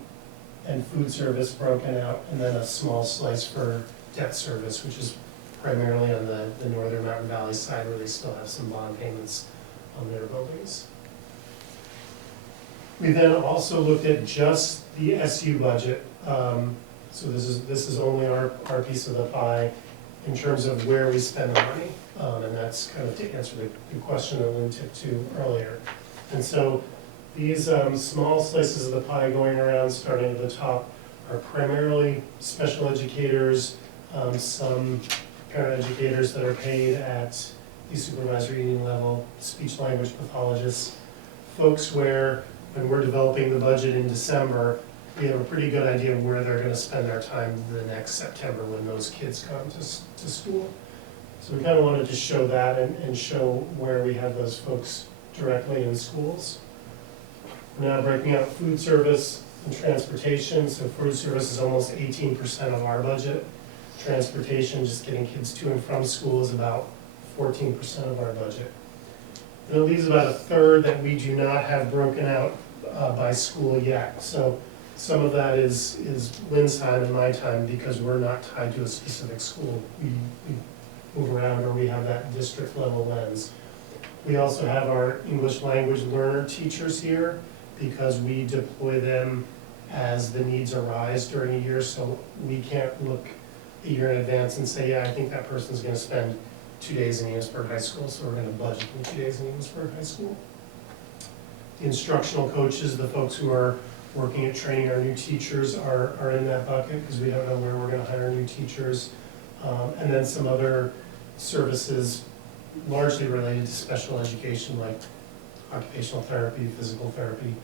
and food service broken out, and then a small slice for debt service, which is primarily on the northern Mountain Valley side, where they still have some bond payments on their buildings. We then also looked at just the SU budget. So this is only our piece of the pie in terms of where we spend the money. And that's kind of to answer the question that Lynn took to earlier. And so these small slices of the pie going around, starting at the top, are primarily special educators, some paraeducators that are paid at the supervisory union level, speech language pathologists, folks where, when we're developing the budget in December, we have a pretty good idea of where they're going to spend their time the next September when those kids come to school. So we kind of wanted to show that and show where we have those folks directly in schools. Now breaking out food service and transportation. So food service is almost 18% of our budget. Transportation, just getting kids to and from school, is about 14% of our budget. And it leaves about a third that we do not have broken out by school yet. So some of that is Lynn's time and my time, because we're not tied to a specific school. We move around, or we have that district level lens. We also have our English language learner teachers here, because we deploy them as the needs arise during a year, so we can't look a year in advance and say, yeah, I think that person's gonna spend 2 days in Enosburg High School, so we're gonna budget them 2 days in Enosburg High School. The instructional coaches, the folks who are working at training our new teachers, are in that bucket, because we don't know where we're gonna hire new teachers. And then some other services largely related to special education, like occupational therapy, physical therapy,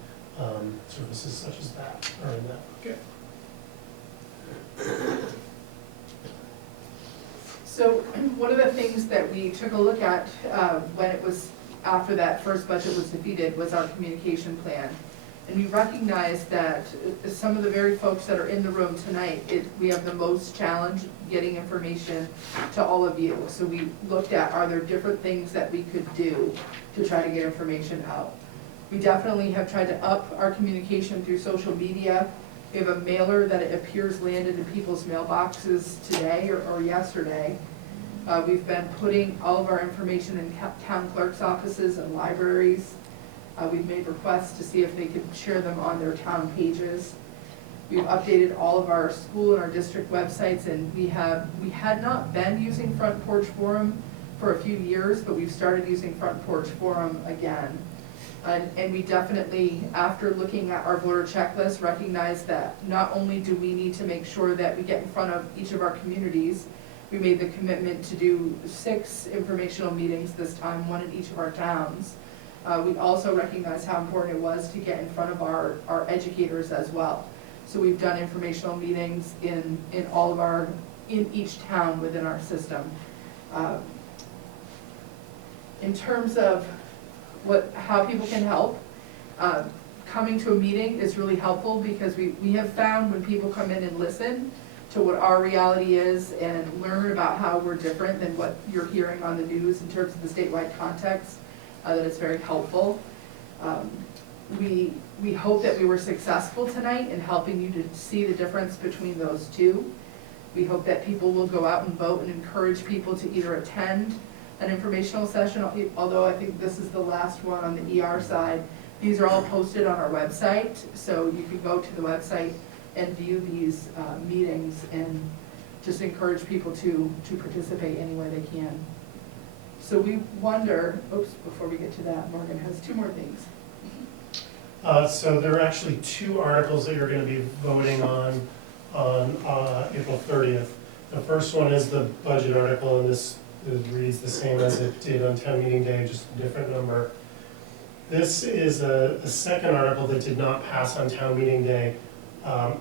services such as that are in that bucket. So one of the things that we took a look at when it was, after that first budget was defeated, was our communication plan. And we recognized that some of the very folks that are in the room tonight, we have the most challenge getting information to all of you. So we looked at, are there different things that we could do to try to get information out? We definitely have tried to up our communication through social media. We have a mailer that it appears landed in people's mailboxes today or yesterday. We've been putting all of our information in town clerk's offices and libraries. We've made requests to see if they could share them on their town pages. We've updated all of our school and our district websites, and we had not been using Front Porch Forum for a few years, but we've started using Front Porch Forum again. And we definitely, after looking at our voter checklist, recognize that not only do we need to make sure that we get in front of each of our communities, we made the commitment to do 6 informational meetings this time, 1 in each of our towns. We also recognize how important it was to get in front of our educators as well. So we've done informational meetings in each town within our system. In terms of how people can help, coming to a meeting is really helpful, because we have found when people come in and listen to what our reality is and learn about how we're different than what you're hearing on the news in terms of the statewide context, that it's very helpful. We hope that we were successful tonight in helping you to see the difference between those two. We hope that people will go out and vote and encourage people to either attend an informational session, although I think this is the last one on the ER side. These are all posted on our website, so you can go to the website and view these meetings, and just encourage people to participate any way they can. So we wonder, before we get to that, Morgan has 2 more things. So there are actually 2 articles that you're going to be voting on April 30th. The first one is the budget article, and this reads the same as it did on town meeting day, just a different number. This is a second article that did not pass on town meeting day,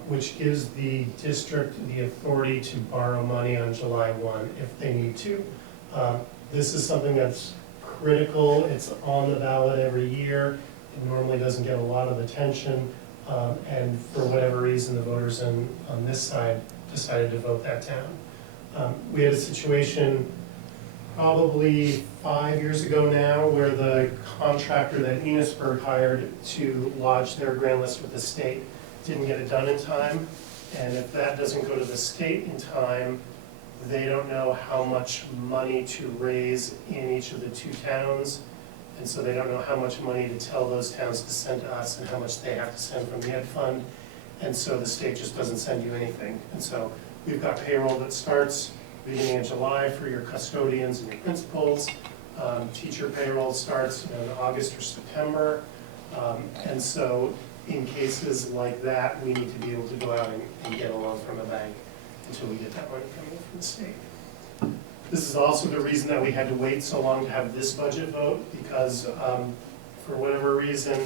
which gives the district the authority to borrow money on July 1 if they need to. This is something that's critical. It's on the ballot every year. It normally doesn't get a lot of attention, and for whatever reason, the voters on this side decided to vote that down. We had a situation probably 5 years ago now, where the contractor that Enosburg hired to lodge their grand list with the state didn't get it done in time. And if that doesn't go to the state in time, they don't know how much money to raise in each of the two towns. And so they don't know how much money to tell those towns to send to us and how much they have to send from the ed fund. And so the state just doesn't send you anything. And so we've got payroll that starts beginning of July for your custodians and your principals. Teacher payroll starts in August or September. And so in cases like that, we need to be able to go out and get a loan from a bank until we get that money coming from the state. This is also the reason that we had to wait so long to have this budget vote, because for whatever reason,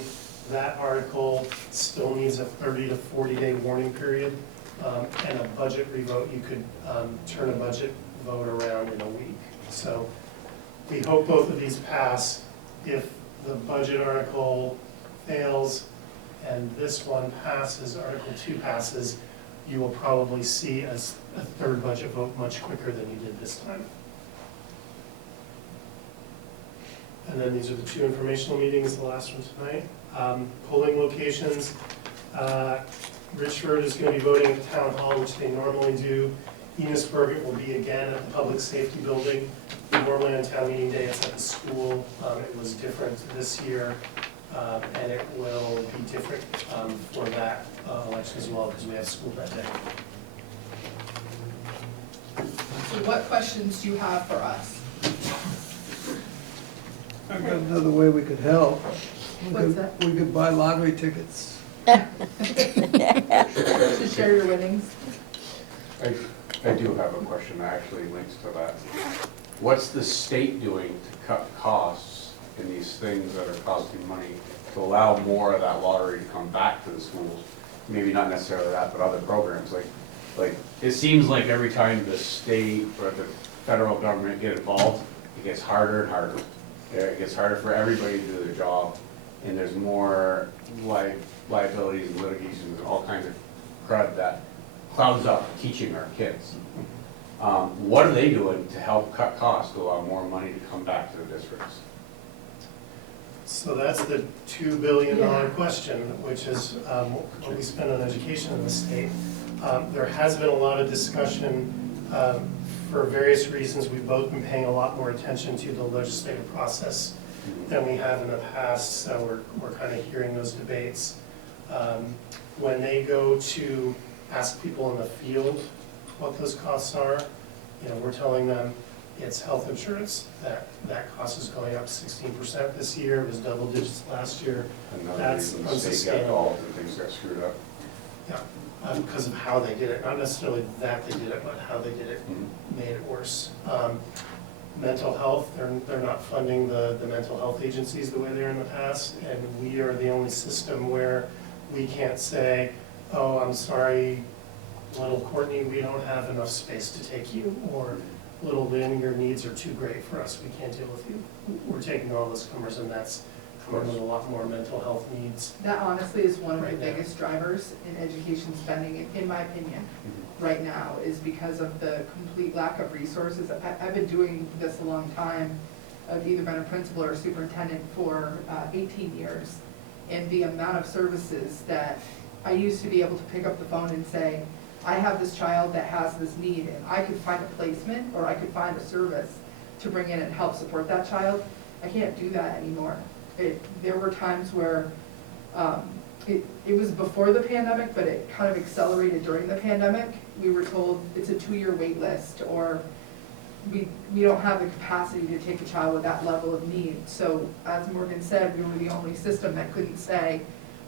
that article still needs a 30 to 40 day warning period. And a budget revote, you could turn a budget vote around in a week. So we hope both of these pass. If the budget article fails and this one passes, Article 2 passes, you will probably see a third budget vote much quicker than you did this time. And then these are the two informational meetings, the last one tonight. Polling locations. Richford is going to be voting at the town hall, which they normally do. Enosburg, it will be again at the public safety building. Normally on town meeting day, it's at the school. It was different this year, and it will be different for that election as well, because we have school that day. So what questions do you have for us? I got another way we could help. What's that? We could buy lottery tickets. To share your winnings? I do have a question that actually links to that. What's the state doing to cut costs in these things that are costing money to allow more of that lottery to come back to the schools? Maybe not necessarily that, but other programs. Like it seems like every time the state or the federal government get involved, it gets harder and harder. It gets harder for everybody to do their job, and there's more liabilities and litigations and all kinds of crud that clouds up teaching our kids. What are they doing to help cut costs to allow more money to come back to the districts? So that's the $2 billion question, which is what we spend on education in the state. There has been a lot of discussion for various reasons. We've both been paying a lot more attention to the legislative process than we have in the past, so we're kind of hearing those debates. When they go to ask people in the field what those costs are, we're telling them it's health insurance. That cost is going up 16% this year. It was double digits last year. That's reason the state got involved and things got screwed up. Yeah, because of how they did it. Not necessarily that they did it, but how they did it made it worse. Mental health, they're not funding the mental health agencies the way they are in the past, and we are the only system where we can't say, oh, I'm sorry, little Courtney, we don't have enough space to take you, or little Lynn, your needs are too great for us, we can't deal with you. We're taking all those comers, and that's coming with a lot more mental health needs. That honestly is one of the Right now. biggest drivers in education spending, in my opinion, right now, is because of the complete lack of resources. I've been doing this a long time. I've either been a principal or a superintendent for 18 years. And the amount of services that I used to be able to pick up the phone and say, I have this child that has this need, and I could find a placement or I could find a service to bring in and help support that child. I can't do that anymore. There were times where it was before the pandemic, but it kind of accelerated during the pandemic. We were told it's a 2-year wait list, or we don't have the capacity to take a child with that level of need. So as Morgan said, we were the only system that couldn't say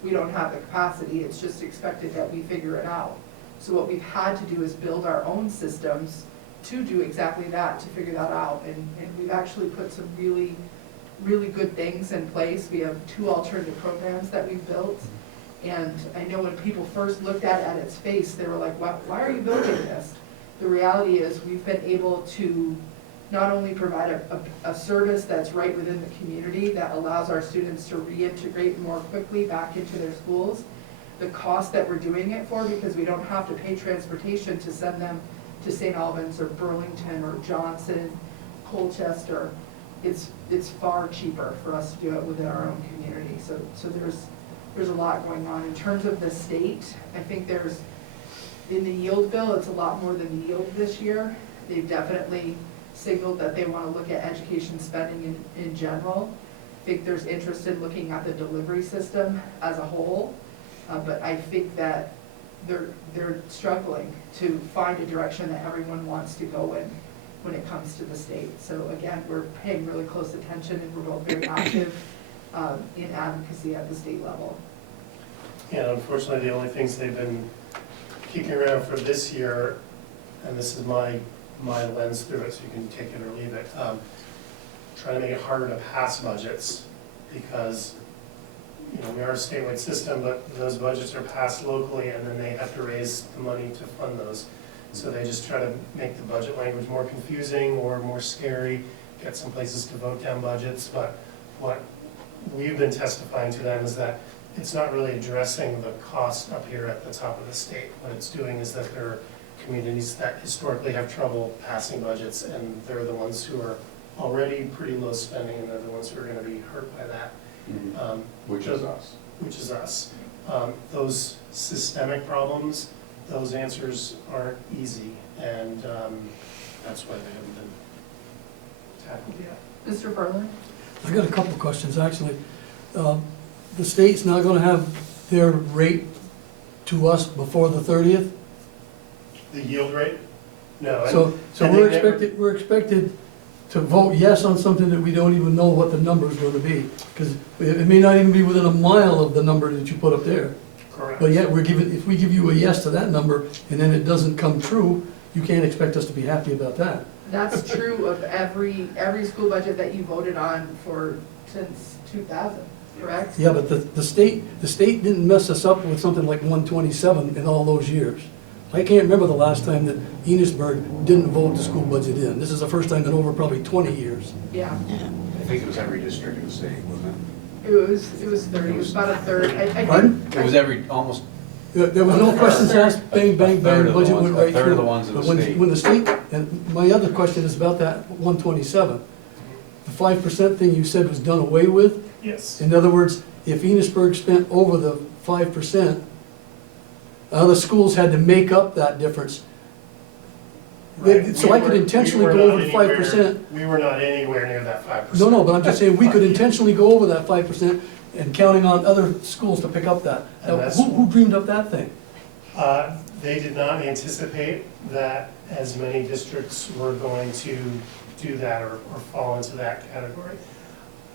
we don't have the capacity. It's just expected that we figure it out. So what we've had to do is build our own systems to do exactly that, to figure that out. And we've actually put some really good things in place. We have 2 alternative programs that we've built. And I know when people first looked at its face, they were like, why are you building this? The reality is we've been able to not only provide a service that's right within the community that allows our students to reintegrate more quickly back into their schools, the cost that we're doing it for, because we don't have to pay transportation to send them to St. Albans or Burlington or Johnson, Colchester, it's far cheaper for us to do it within our own community. So there's a lot going on. In terms of the state, I think in the yield bill, it's a lot more than the yield this year. They've definitely signaled that they want to look at education spending in general. I think there's interest in looking at the delivery system as a whole, but I think that they're struggling to find a direction that everyone wants to go in when it comes to the state. So again, we're paying really close attention, and we're both very active in advocacy at the state level. Yeah, unfortunately, the only things they've been kicking around for this year, and this is my lens through it, so you can take it or leave it, trying to make it harder to pass budgets, because we are a statewide system, but those budgets are passed locally, and then they have to raise the money to fund those. So they just try to make the budget language more confusing or more scary, get some places to vote down budgets, but what we've been testifying to them is that it's not really addressing the cost up here at the top of the state. What it's doing is that there are communities that historically have trouble passing budgets, and they're the ones who are already pretty low spending, and they're the ones who are gonna be hurt by that. Which is us. Which is us. Those systemic problems, those answers aren't easy, and that's why they haven't been tackled yet. Mr. Berlin? I got a couple of questions, actually. The state's not gonna have their rate to us before the 30th? The yield rate? No. So and we're they never- expected to vote yes on something that we don't even know what the number's gonna be. Because it may not even be within a mile of the number that you put up there. Correct. But yet, if we give you a yes to that number, and then it doesn't come true, you can't expect us to be happy about that. That's true of every school budget that you voted on since 2000, correct? Yeah, but the state didn't mess us up with something like 127 in all those years. I can't remember the last time that Enosburg didn't vote the school budget in. This is the first time in over probably 20 years. Yeah, I think it was every district in the state, wasn't it was 30, it was about a third. I think- Pardon? it? It was almost, There was no questions asked, bang, bang, A third bang, of the the budget ones- went a right third through. of the ones in the But state. when the state, and my other question is about that 127. The 5% thing you said was done away with. Yes. In other words, if Enosburg spent over the 5%, other schools had to make up that difference. Right. So I could intentionally We were go not over the anywhere- 5%. We were not anywhere near that 5%. No, but I'm just saying, we could intentionally go over that 5% and counting on other schools to pick up that. And Now, that's- who dreamed up that thing? They did not anticipate that as many districts were going to do that or fall into that category.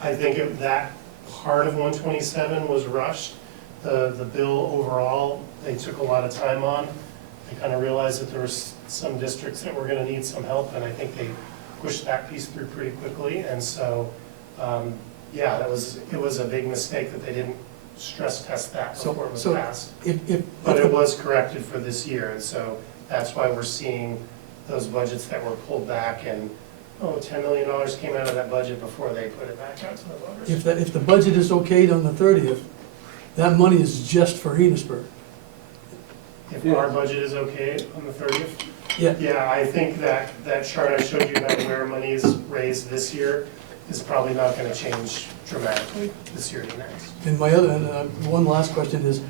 I think that part of 127 was rushed. The bill overall, they took a lot of time on. They kind of realized that there were some districts that were going to need some help, and I think they pushed that piece through pretty quickly. And so, yeah, it was a big mistake that they didn't stress test that before it was So- passed. If But it was corrected for this year, and so that's why we're seeing those budgets that were pulled back, and, $10 million came out of that budget before they put it back out to the voters. if the budget is okayed on the 30th, that money is just for Enosburg. If our budget is okay on the 30th? Yeah. Yeah, I think that chart I showed you about where money is raised this year is probably not gonna change dramatically this year to next. And one last question is,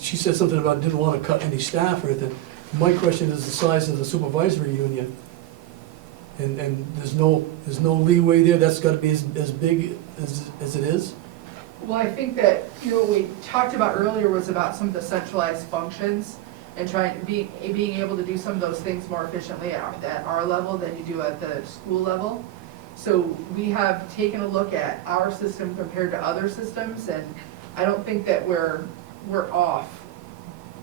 she said something about didn't want to cut any staff or anything. My question is the size of the supervisory union. And there's no leeway there, that's gotta be as big as it is? Well, I think that, what we talked about earlier was about some of the centralized functions and being able to do some of those things more efficiently at our level than you do at the school level. So we have taken a look at our system compared to other systems, and I don't think that we're off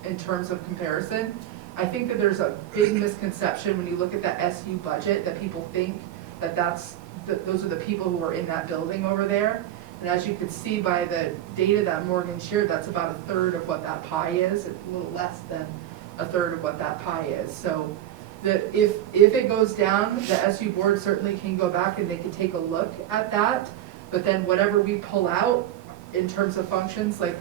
in terms of comparison. I think that there's a big misconception when you look at the SU budget, that people think that those are the people who are in that building over there. And as you could see by the data that Morgan shared, that's about a third of what that pie is, a little less than a third of what that pie is. So if it goes down, the SU board certainly can go back and they can take a look at that. But then whatever we pull out in terms of functions, like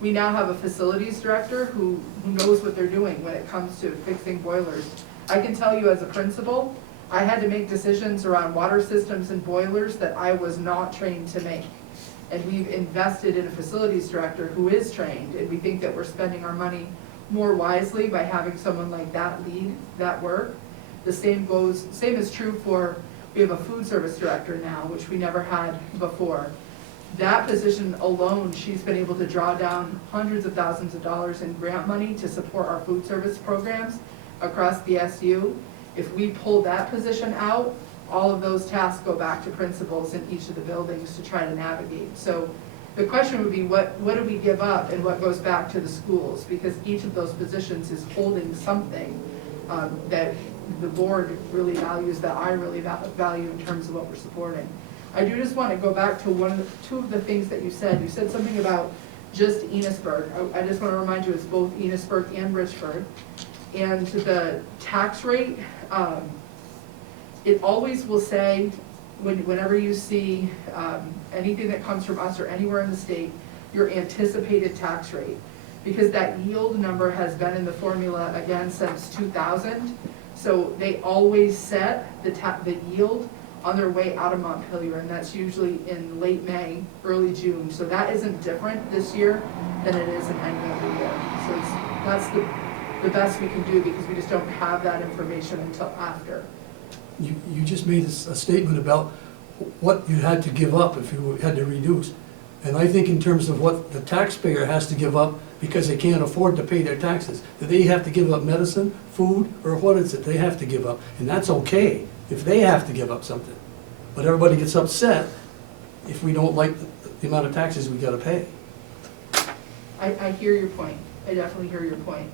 we now have a facilities director who knows what they're doing when it comes to fixing boilers. I can tell you as a principal, I had to make decisions around water systems and boilers that I was not trained to make. And we've invested in a facilities director who is trained, and we think that we're spending our money more wisely by having someone like that lead that work. The same is true for, we have a food service director now, which we never had before. That position alone, she's been able to draw down hundreds of thousands of dollars in grant money to support our food service programs across the SU. If we pull that position out, all of those tasks go back to principals in each of the buildings to try to navigate. So the question would be, what do we give up and what goes back to the schools? Because each of those positions is holding something that the board really values, that I really value in terms of what we're supporting. I do just want to go back to two of the things that you said. You said something about just Enosburg. I just want to remind you, it's both Enosburg and Richford. And the tax rate, it always will say, whenever you see anything that comes from us or anywhere in the state, your anticipated tax rate. Because that yield number has been in the formula again since 2000. So they always set the yield on their way out of Montpelier, and that's usually in late May, early June. So that isn't different this year than it is in any other year. So that's the best we can do, because we just don't have that information until after. You just made a statement about what you had to give up if you had to reduce. And I think in terms of what the taxpayer has to give up because they can't afford to pay their taxes, that they have to give up medicine, food, or what is it they have to give up. And that's okay if they have to give up something. But everybody gets upset if we don't like the amount of taxes we gotta pay. I hear your point. I definitely hear your point.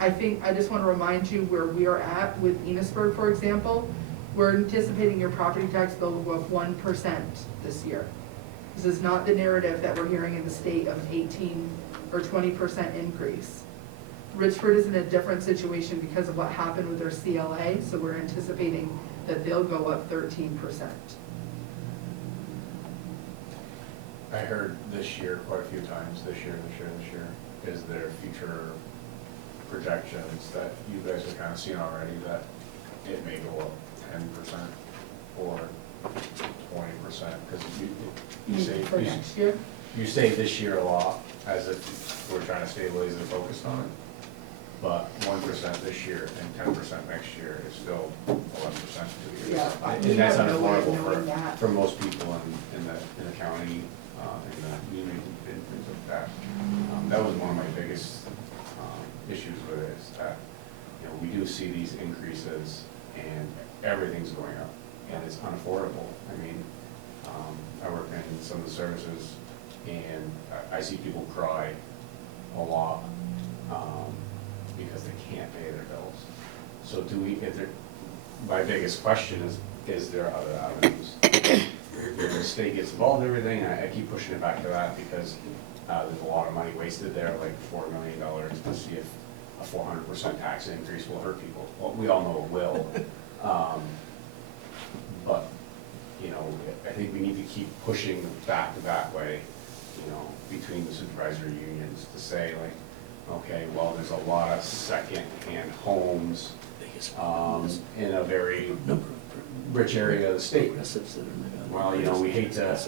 I just want to remind you where we are at with Enosburg, for example. We're anticipating your property tax bill will go up 1% this year. This is not the narrative that we're hearing in the state of an 18 or 20% increase. Richford is in a different situation because of what happened with their CLA, so we're anticipating that they'll go up 13%. I heard this year, quite a few times, this year, is there future projections that you guys are kind of seeing already that it may go up 10% or 20%? Because you say, For next year? you say this year a lot, as if we're trying to stay laser focused on it. But 1% this year and 10% next year is still 11% 2 years. Yeah, And we that's have no way of unaffordable knowing that. for most people in the county, in the union, and things like that. That was one of my biggest issues with it, is that, you know, we do see these increases and everything's going up and it's unaffordable. I mean, I work in some of the services and I see people cry a lot because they can't pay their bills. So my biggest question is there other avenues? The state gets involved in everything, and I keep pushing it back to that because there's a lot of money wasted there, like $4 million to see if a 400% tax increase will hurt people. Well, we all know it will. But, you know, I think we need to keep pushing back that way, you know, between the supervisory unions to say, like, okay, well, there's a lot of second-hand homes in a very rich area of the state. Well, you know, we hate to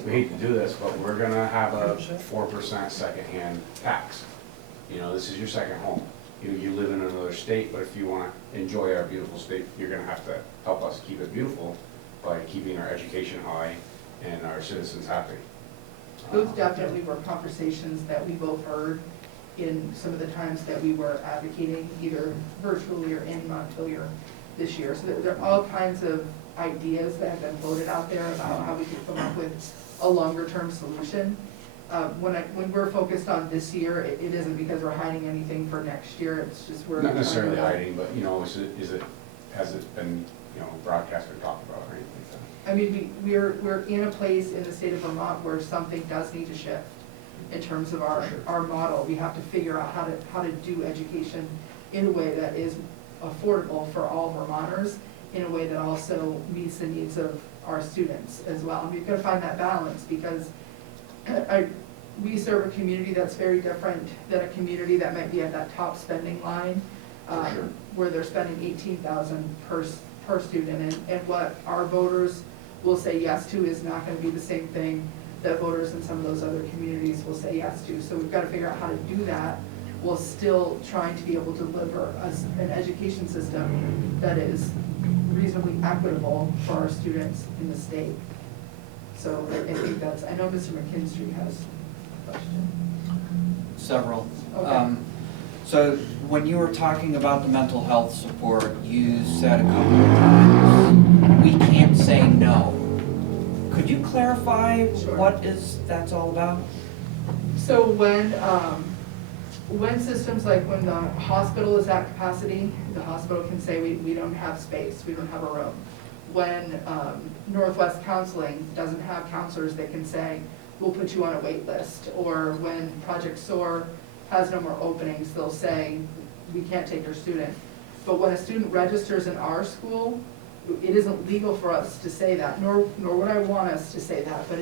do this, but we're gonna have a 4% second-hand tax. You know, this is your second home. You live in another state, but if you wanna enjoy our beautiful state, you're gonna have to help us keep it beautiful by keeping our education high and our citizens happy. Those definitely were conversations that we both heard in some of the times that we were advocating, either virtually or in Montpelier this year. So there are all kinds of ideas that have been floated out there about how we could come up with a longer-term solution. When we're focused on this year, it isn't because we're hiding anything for next year. It's just we're Not necessarily trying to- hiding, but, you know, has it been, you know, broadcast or talked about or anything like that? I mean, we're in a place in the state of Vermont where something does need to shift in terms of our model. We have to figure out how to do education in a way that is affordable for all Vermonters, in a way that also meets the needs of our students as well. And we've got to find that balance, because we serve a community that's very different than a community that might be at that top spending line, Sure. where they're spending $18,000 per student, and what our voters will say yes to is not gonna be the same thing that voters in some of those other communities will say yes to. So we've gotta figure out how to do that while still trying to be able to deliver an education system that is reasonably equitable for our students in the state. So I think that's, I know Mr. McKinstry has a question. Several. Okay. So when you were talking about the mental health support, you said a couple of times, we can't say no. Could you clarify Sure. what that's all about? So when systems, like when the hospital is at capacity, the hospital can say, we don't have space, we don't have a room. When Northwest Counseling doesn't have counselors, they can say, we'll put you on a wait list. Or when Project SOAR has no more openings, they'll say, we can't take your student. But when a student registers in our school, it isn't legal for us to say that, nor would I want us to say that, but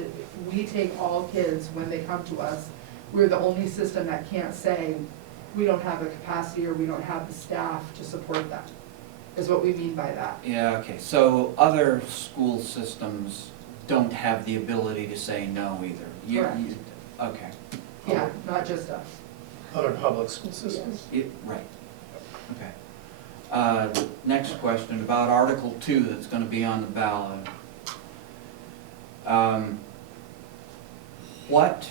we take all kids when they come to us. We're the only system that can't say, we don't have the capacity or we don't have the staff to support them, is what we mean by that. Yeah, okay, so other school systems don't have the ability to say no either? Correct. Okay. Yeah, not just us. Other public school systems. Right, okay. Next question about Article 2 that's gonna be on the ballot. What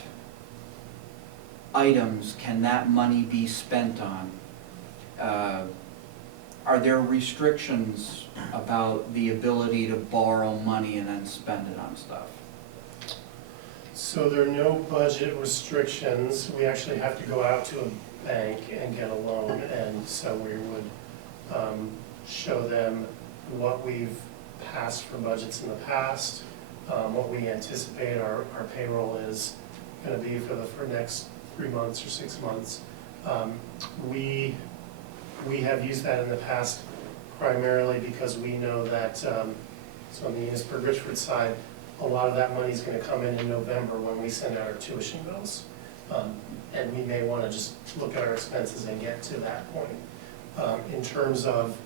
items can that money be spent on? Are there restrictions about the ability to borrow money and then spend it on stuff? So there are no budget restrictions. We actually have to go out to a bank and get a loan, and so we would show them what we've passed for budgets in the past, what we anticipate our payroll is gonna be for next 3 months or 6 months. We have used that in the past primarily because we know that, so on the Enosburg-Richford side, a lot of that money is gonna come in November when we send out our tuition bills. And we may wanna just look at our expenses and get to that point. In terms of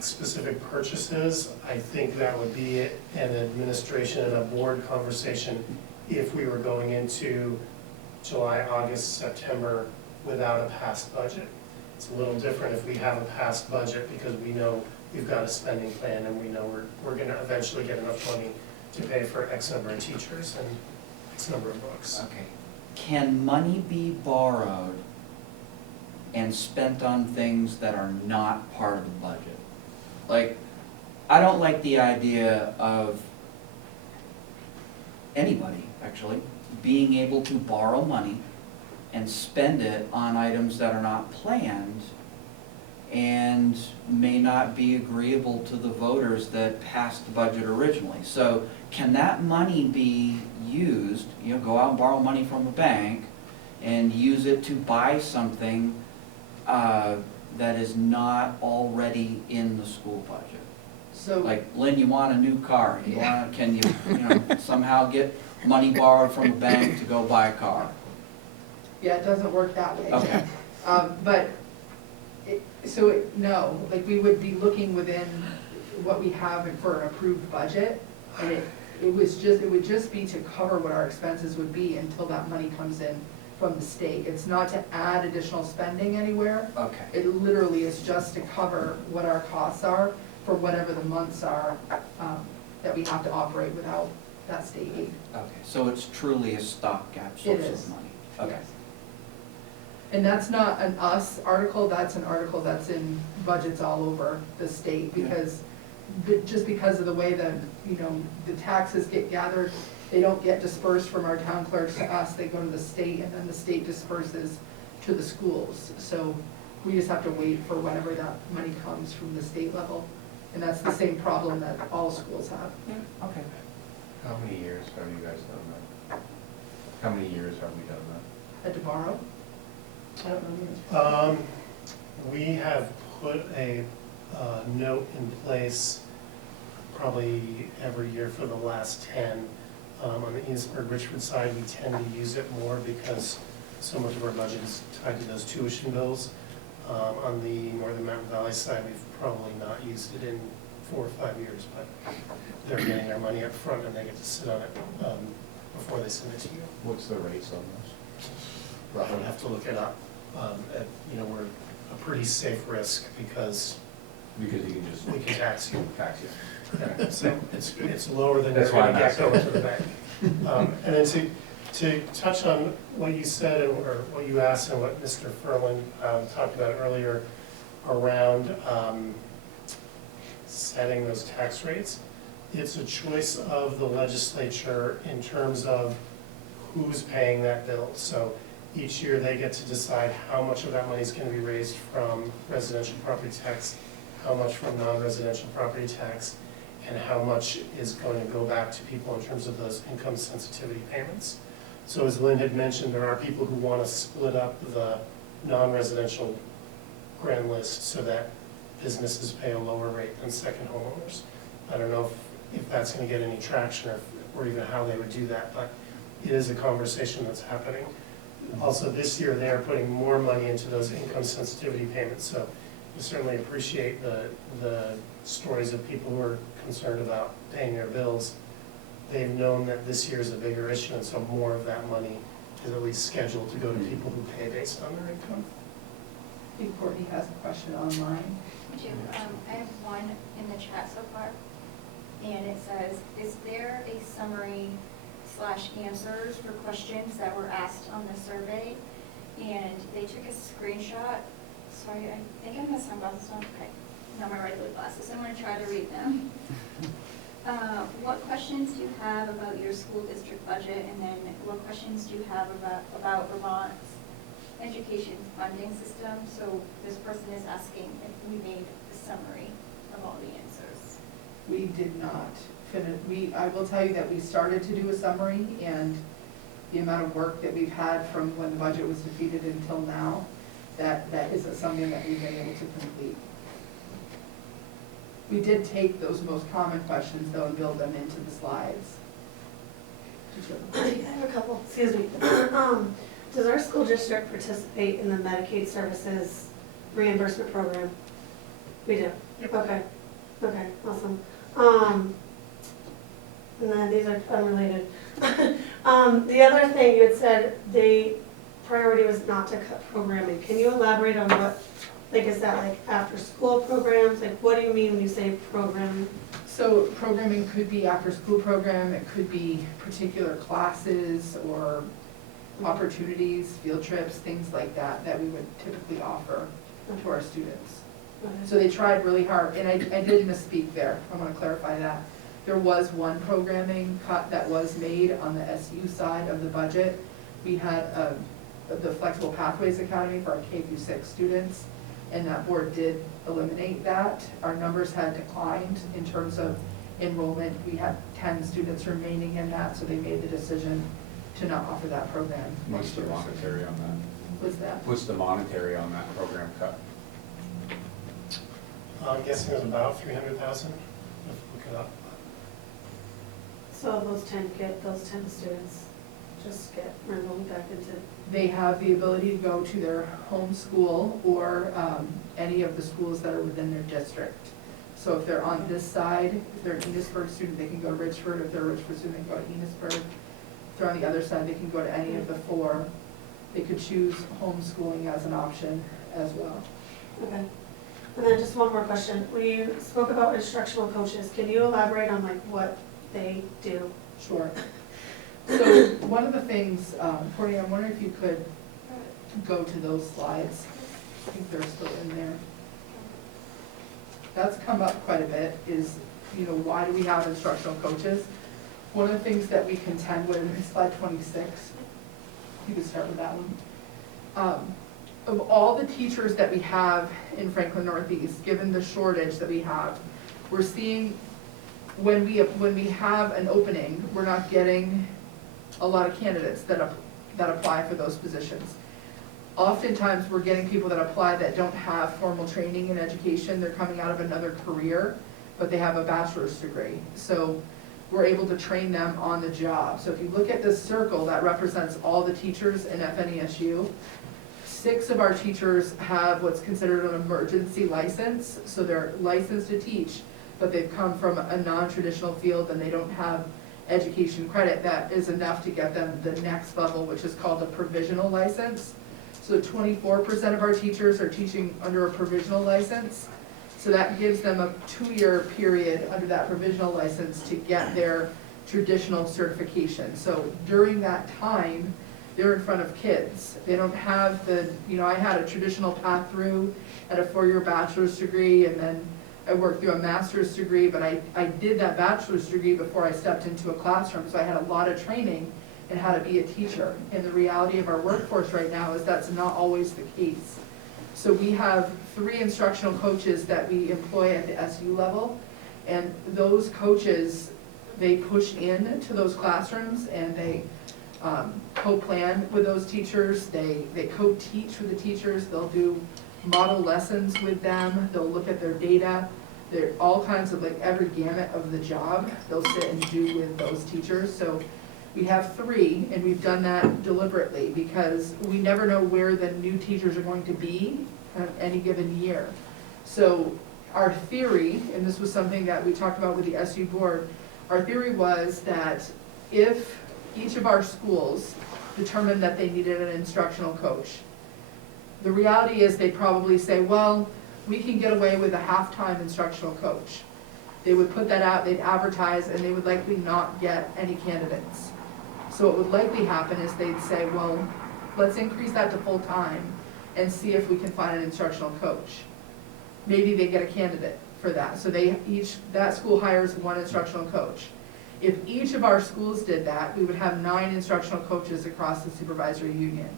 specific purchases, I think that would be an administration and a board conversation if we were going into July, August, September without a passed budget. It's a little different if we have a passed budget because we know we've got a spending plan and we know we're gonna eventually get enough money to pay for X number of teachers and X number of books. Okay. Can money be borrowed and spent on things that are not part of the budget? Like, I don't like the idea of anybody, actually, being able to borrow money and spend it on items that are not planned and may not be agreeable to the voters that passed the budget originally. So can that money be used, go out and borrow money from a bank and use it to buy something that is not already in the school budget? So, Like, Lynn, you want a new car, can you somehow get money borrowed from a bank to go buy a car? yeah, it doesn't work that way. Okay. But, no, like, we would be looking within what we have for an approved budget, and it would just be to cover what our expenses would be until that money comes in from the state. It's not to add additional spending anywhere. Okay. It literally is just to cover what our costs are for whatever the months are that we have to operate without that state aid. Okay, so it's truly a stopgap source is. of money? Okay. Yes. And that's not an us article, that's an article that's in budgets all over the state, because just because of the way that, the taxes get gathered, they don't get dispersed from our town clerks to us, they go to the state, and then the state disperses to the schools. So we just have to wait for whenever that money comes from the state level, and that's the same problem that all schools have. Okay. How many years have you guys done that? How many years have we done that? Had to borrow? I don't know. We have put a note in place probably every year for the last 10. On the Enosburg-Richford side, we tend to use it more because so much of our budget is tied to those tuition bills. On the Northern Mountain Valley side, we've probably not used it in 4 or 5 years, but they're getting their money up front and they get to sit on it before they send it to you. What's the rates on this? I would have to look it up. We're a pretty safe risk because Because you can just we can tax you. tax you. Yeah, so it's lower than you're That's why gonna I'm get going asking. to the bank. And then to touch on what you said, or what you asked and what Mr. Ferland talked about earlier around setting those tax rates, it's a choice of the legislature in terms of who's paying that bill. So each year they get to decide how much of that money is going to be raised from residential property tax, how much from non-residential property tax, and how much is going to go back to people in terms of those income sensitivity payments. So as Lynn had mentioned, there are people who want to split up the non-residential grand list so that businesses pay a lower rate than second homeowners. I don't know if that's going to get any traction or even how they would do that, but it is a conversation that's happening. Also, this year, they are putting more money into those income sensitivity payments, so we certainly appreciate the stories of people who are concerned about paying their bills. They've known that this year is a bigger issue, and so more of that money is at least scheduled to go to people who pay based on their income. I think Courtney has a question online. I have one in the chat so far, and it says, is there a summary / answers for questions that were asked on the survey? And they took a screenshot. Sorry, I think I missed sunglasses on. Okay, not my regular glasses. I'm going to try to read them. What questions do you have about your school district budget? And then what questions do you have about Vermont's education funding system? So this person is asking if we made a summary of all the answers. We did not finish, I will tell you that we started to do a summary, and the amount of work that we've had from when the budget was defeated until now, that isn't something that we've been able to complete. We did take those most common questions though and build them into the slides. I have a couple, excuse me. Does our school district participate in the Medicaid services reimbursement program? We do? Yep. Okay, awesome. And then these are unrelated. The other thing you had said, the priority was not to cut programming. Can you elaborate on what, like, is that like after school programs? Like, what do you mean when you say programming? So programming could be after-school program, it could be particular classes or opportunities, field trips, things like that, that we would typically offer to our students. So they tried really hard, and I did misspeak there, I want to clarify that. There was one programming cut that was made on the SU side of the budget. We had the Flexible Pathways Academy for our K-6 students, and that board did eliminate that. Our numbers had declined in terms of enrollment. We had 10 students remaining in that, so they made the decision to not offer that program What's next the year. monetary on that? Was that? What's the monetary on that program cut? I'm guessing it was about 300,000, look it up. So those 10 students just get enrolled back into. They have the ability to go to their home school or any of the schools that are within their district. So if they're on this side, if they're an Enosburg student, they can go to Richford. If they're a Richford student, they can go to Enosburg. If they're on the other side, they can go to any of the 4. They could choose homeschooling as an option as well. Okay. And then just one more question. We spoke about instructional coaches. Can you elaborate on like what they do? Sure. So one of the things, Courtney, I'm wondering if you could go to those slides. I think they're still in there. That's come up quite a bit is, why do we have instructional coaches? One of the things that we contend with is slide 26. You could start with that one. Of all the teachers that we have in Franklin Northeast, given the shortage that we have, we're seeing when we have an opening, we're not getting a lot of candidates that apply for those positions. Oftentimes, we're getting people that apply that don't have formal training in education. They're coming out of another career, but they have a bachelor's degree. So we're able to train them on the job. So if you look at this circle, that represents all the teachers in FNESU. 6 of our teachers have what's considered an emergency license, so they're licensed to teach, but they've come from a non-traditional field and they don't have education credit that is enough to get them the next level, which is called a provisional license. So 24% of our teachers are teaching under a provisional license. So that gives them a 2-year period under that provisional license to get their traditional certification. So during that time, they're in front of kids. They don't have the, I had a traditional path through at a 4-year bachelor's degree, and then I worked through a master's degree, but I did that bachelor's degree before I stepped into a classroom, so I had a lot of training in how to be a teacher. And the reality of our workforce right now is that's not always the case. So we have 3 instructional coaches that we employ at the SU level, and those coaches, they push in to those classrooms and they co-plan with those teachers, they co-teach with the teachers, they'll do model lessons with them, they'll look at their data, they're all kinds of, like, every gamut of the job, they'll sit and do with those teachers. So we have 3, and we've done that deliberately because we never know where the new teachers are going to be any given year. So our theory, and this was something that we talked about with the SU board, our theory was that if each of our schools determined that they needed an instructional coach, the reality is they'd probably say, well, we can get away with a half-time instructional coach. They would put that out, they'd advertise, and they would likely not get any candidates. So what would likely happen is they'd say, well, let's increase that to full-time and see if we can find an instructional coach. Maybe they get a candidate for that. So that school hires 1 instructional coach. If each of our schools did that, we would have 9 instructional coaches across the supervisory union.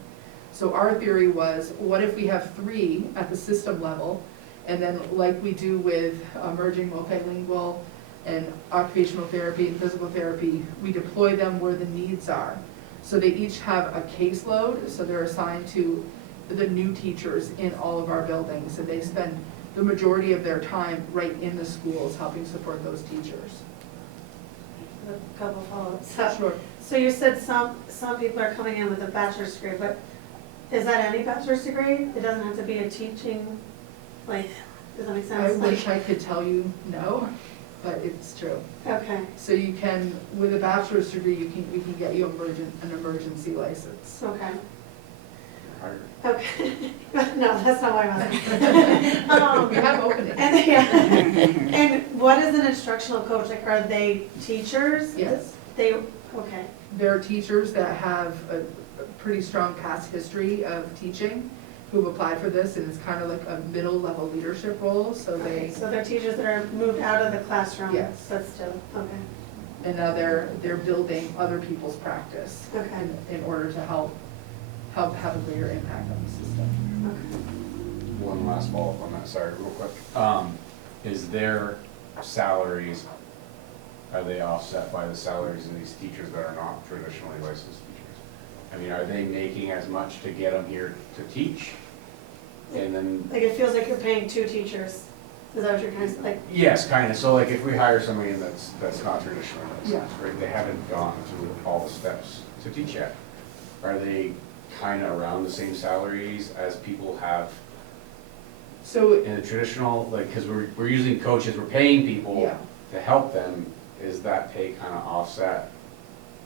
So our theory was, what if we have 3 at the system level, and then like we do with emerging multilingual and occupational therapy and physical therapy, we deploy them where the needs are. So they each have a caseload, so they're assigned to the new teachers in all of our buildings, and they spend the majority of their time right in the schools helping support those teachers. A couple follow-ups. Sure. So you said some people are coming in with a bachelor's degree, but is that any bachelor's degree? It doesn't have to be a teaching, like, does that make I sense? wish I could tell you no, but it's true. Okay, So you can, with a bachelor's degree, we can get you an emergency license. okay. Higher. Okay, no, that's not why I'm asking. We have openings. And, yeah. And what is an instructional coach, like, are they teachers? Yes. They, okay, There are teachers that have a pretty strong past history of teaching who've applied for this, and it's kind of like a middle-level leadership role, so they, so they're teachers that are moved out of the classroom? Yes. But still, okay, and now they're building other people's practice okay, in order to help have a greater impact on the system. okay. One last follow-up on that, sorry, real quick. Is their salaries, are they offset by the salaries of these teachers that are not traditionally licensed teachers? I mean, are they making as much to get them here to teach? And then, Like, it feels like you're paying 2 teachers, is that what you're kind of, like, yes, kind of, so like if we hire somebody in that's not traditionally Yeah. licensed, right? They haven't gone through all the steps to teach yet. Are they kind of around the same salaries as people have So, in the traditional, like, because we're using coaches, we're paying people yeah, to help them, is that pay kind of offset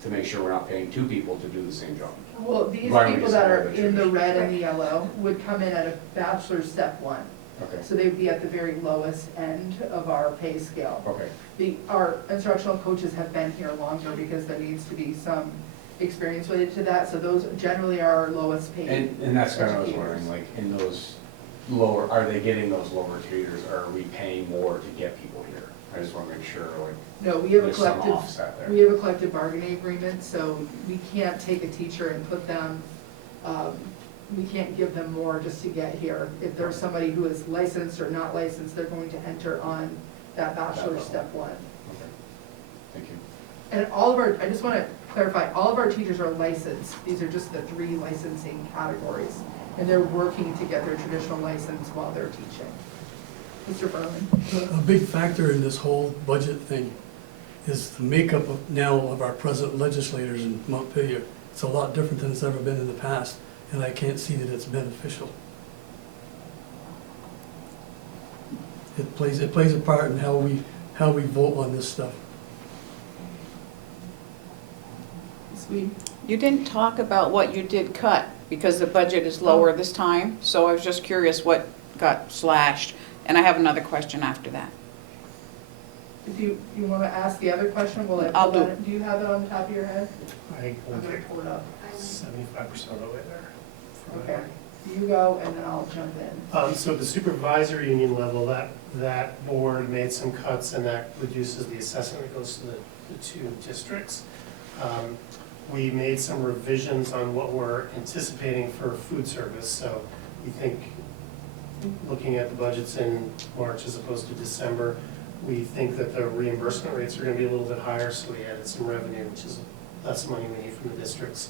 to make sure we're not paying 2 people to do the same job? well, these Why don't we people just that go are with the in the tradition? red and the yellow would come in at a bachelor's step 1. Okay, So they'd be at the very lowest end of our pay scale. okay, Our instructional coaches have been here longer because there needs to be some experience related to that, so those generally are our lowest paid. and that's kind of what I was educators. wondering, like, in those lower, are they getting those lower tiers, or are we paying more to get people here? I just want to make sure, like, No, we have a there's some collective, offset there. we have a collective bargaining agreement, so we can't take a teacher and put them, we can't give them more just to get here. If there's somebody who is licensed or not licensed, they're going to enter on that bachelor's step 1. Okay, thank you. And all of our, I just want to clarify, all of our teachers are licensed. These are just the 3 licensing categories. And they're working to get their traditional license while they're teaching. Mr. Berman? A big factor in this whole budget thing is the makeup now of our present legislators in Montpelier. It's a lot different than it's ever been in the past. and I can't see that it's beneficial. It plays a part in how we vote on this stuff. Sweet. You didn't talk about what you did cut, because the budget is lower this time, so I was just curious what got slashed, and I have another question after that. If you want to ask the other question, will it? I'll do it. Do you have it on the top of your head? I will I'm gonna take pull it up. 75% of the way there. from Okay, memory. you go and then I'll jump in. So the supervisory union level, that board made some cuts, and that reduces the assessment that goes to the two districts. We made some revisions on what we're anticipating for food service, so we think, looking at the budgets in March as opposed to December, we think that the reimbursement rates are gonna be a little bit higher, so we added some revenue, which is less money we need from the districts.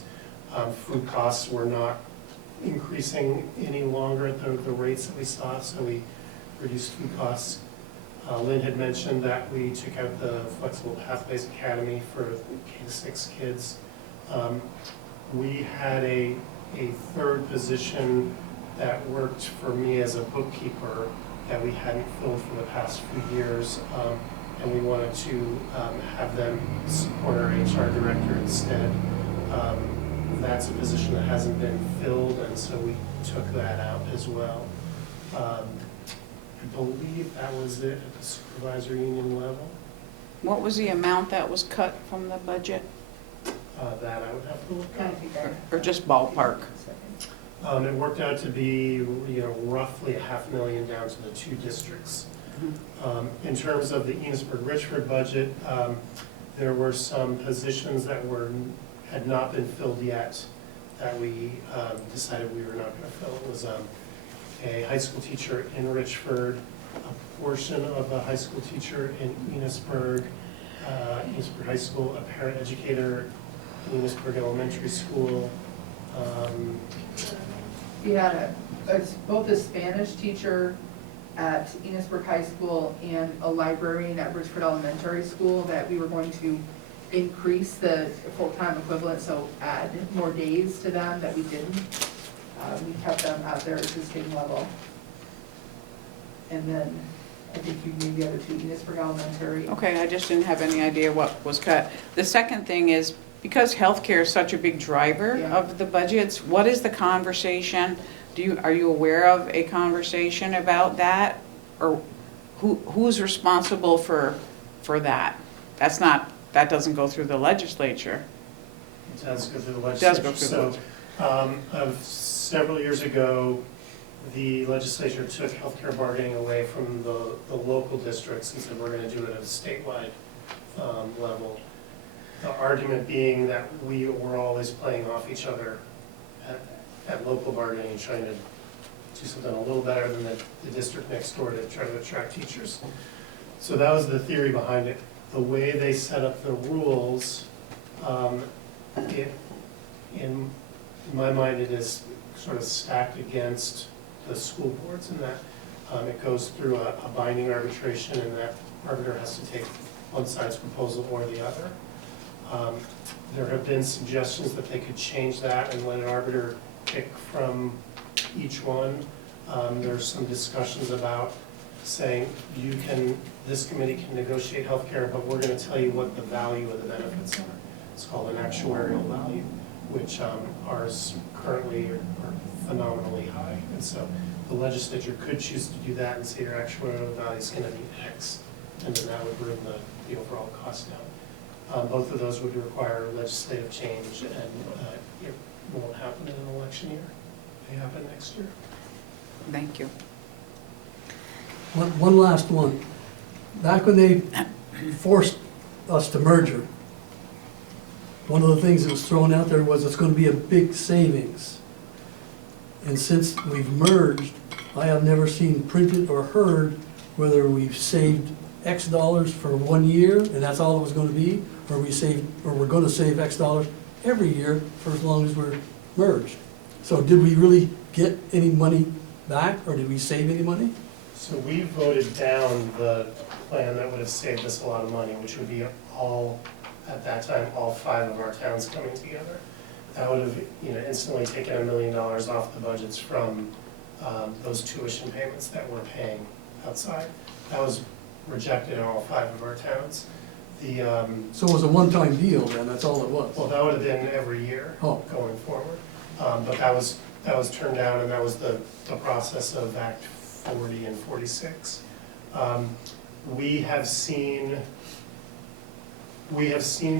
Food costs were not increasing any longer at the rates that we saw, so we reduced food costs. Lynn had mentioned that we took out the Flexible Pathways Academy for K-6 kids. We had a third position that worked for me as a bookkeeper that we hadn't filled for the past few years, and we wanted to have them support our HR director instead. That's a position that hasn't been filled, and so we took that out as well. I believe that was it at the supervisor union level. What was the amount that was cut from the budget, That I would have to look Can I at. take that? or just ballpark? It worked out to be, roughly $500,000 down to the two districts. In terms of the Enosburg-Richford budget, there were some positions that had not been filled yet that we decided we were not going to fill. It was a high school teacher in Richford, a portion of a high school teacher in Enosburg, Enosburg High School, a paraeducator in Enosburg Elementary School. We had both a Spanish teacher at Enosburg High School and a librarian at Richford Elementary School that we were going to increase the full-time equivalent, so add more days to them that we didn't. We kept them at their existing level. And then I think you gave the other two, Enosburg Elementary. Okay, I just didn't have any idea what was cut. The second thing is, because healthcare is such a big driver Yeah. of the budgets, what is the conversation? Are you aware of a conversation about that? Or who's responsible for that? That doesn't go through the legislature. It does go through the Does legislature. go through the So, several years ago, the legislature took healthcare bargaining away from the local districts and said, we're gonna do it at a statewide level. The argument being that we were always playing off each other at local bargaining, trying to do something a little better than the district next door to try to attract teachers. So that was the theory behind it. The way they set up the rules, in my mind, it is sort of stacked against the school boards in that it goes through a binding arbitration, and that arbiter has to take one side's proposal or the other. There have been suggestions that they could change that and let an arbiter pick from each one. There's some discussions about saying this committee can negotiate healthcare, but we're gonna tell you what the value of the benefits are. It's called an actuarial value, which ours currently are phenomenally high. And so the legislature could choose to do that and say your actuarial value is gonna be X, and then that would bring the overall cost down. Both of those would require legislative change, and it won't happen in an election year. They happen next year. Thank you. One last one. Back when they forced us to merger, one of the things that was thrown out there was it's gonna be a big savings. And since we've merged, I have never seen printed or heard whether we've saved X dollars for 1 year, and that's all it was gonna be, or we're gonna save X dollars every year for as long as we're merged. So did we really get any money back, or did we save any money? So we voted down the plan that would have saved us a lot of money, which would be at that time, all 5 of our towns coming together. that would have, instantly taken $1 million off the budgets from those tuition payments that we're paying outside. That was rejected in all 5 of our towns. So it was a one-time deal then, that's all it was? Well, that would have been every year Oh. going forward. But that was turned down, and that was the process of Act 40 and 46. We have seen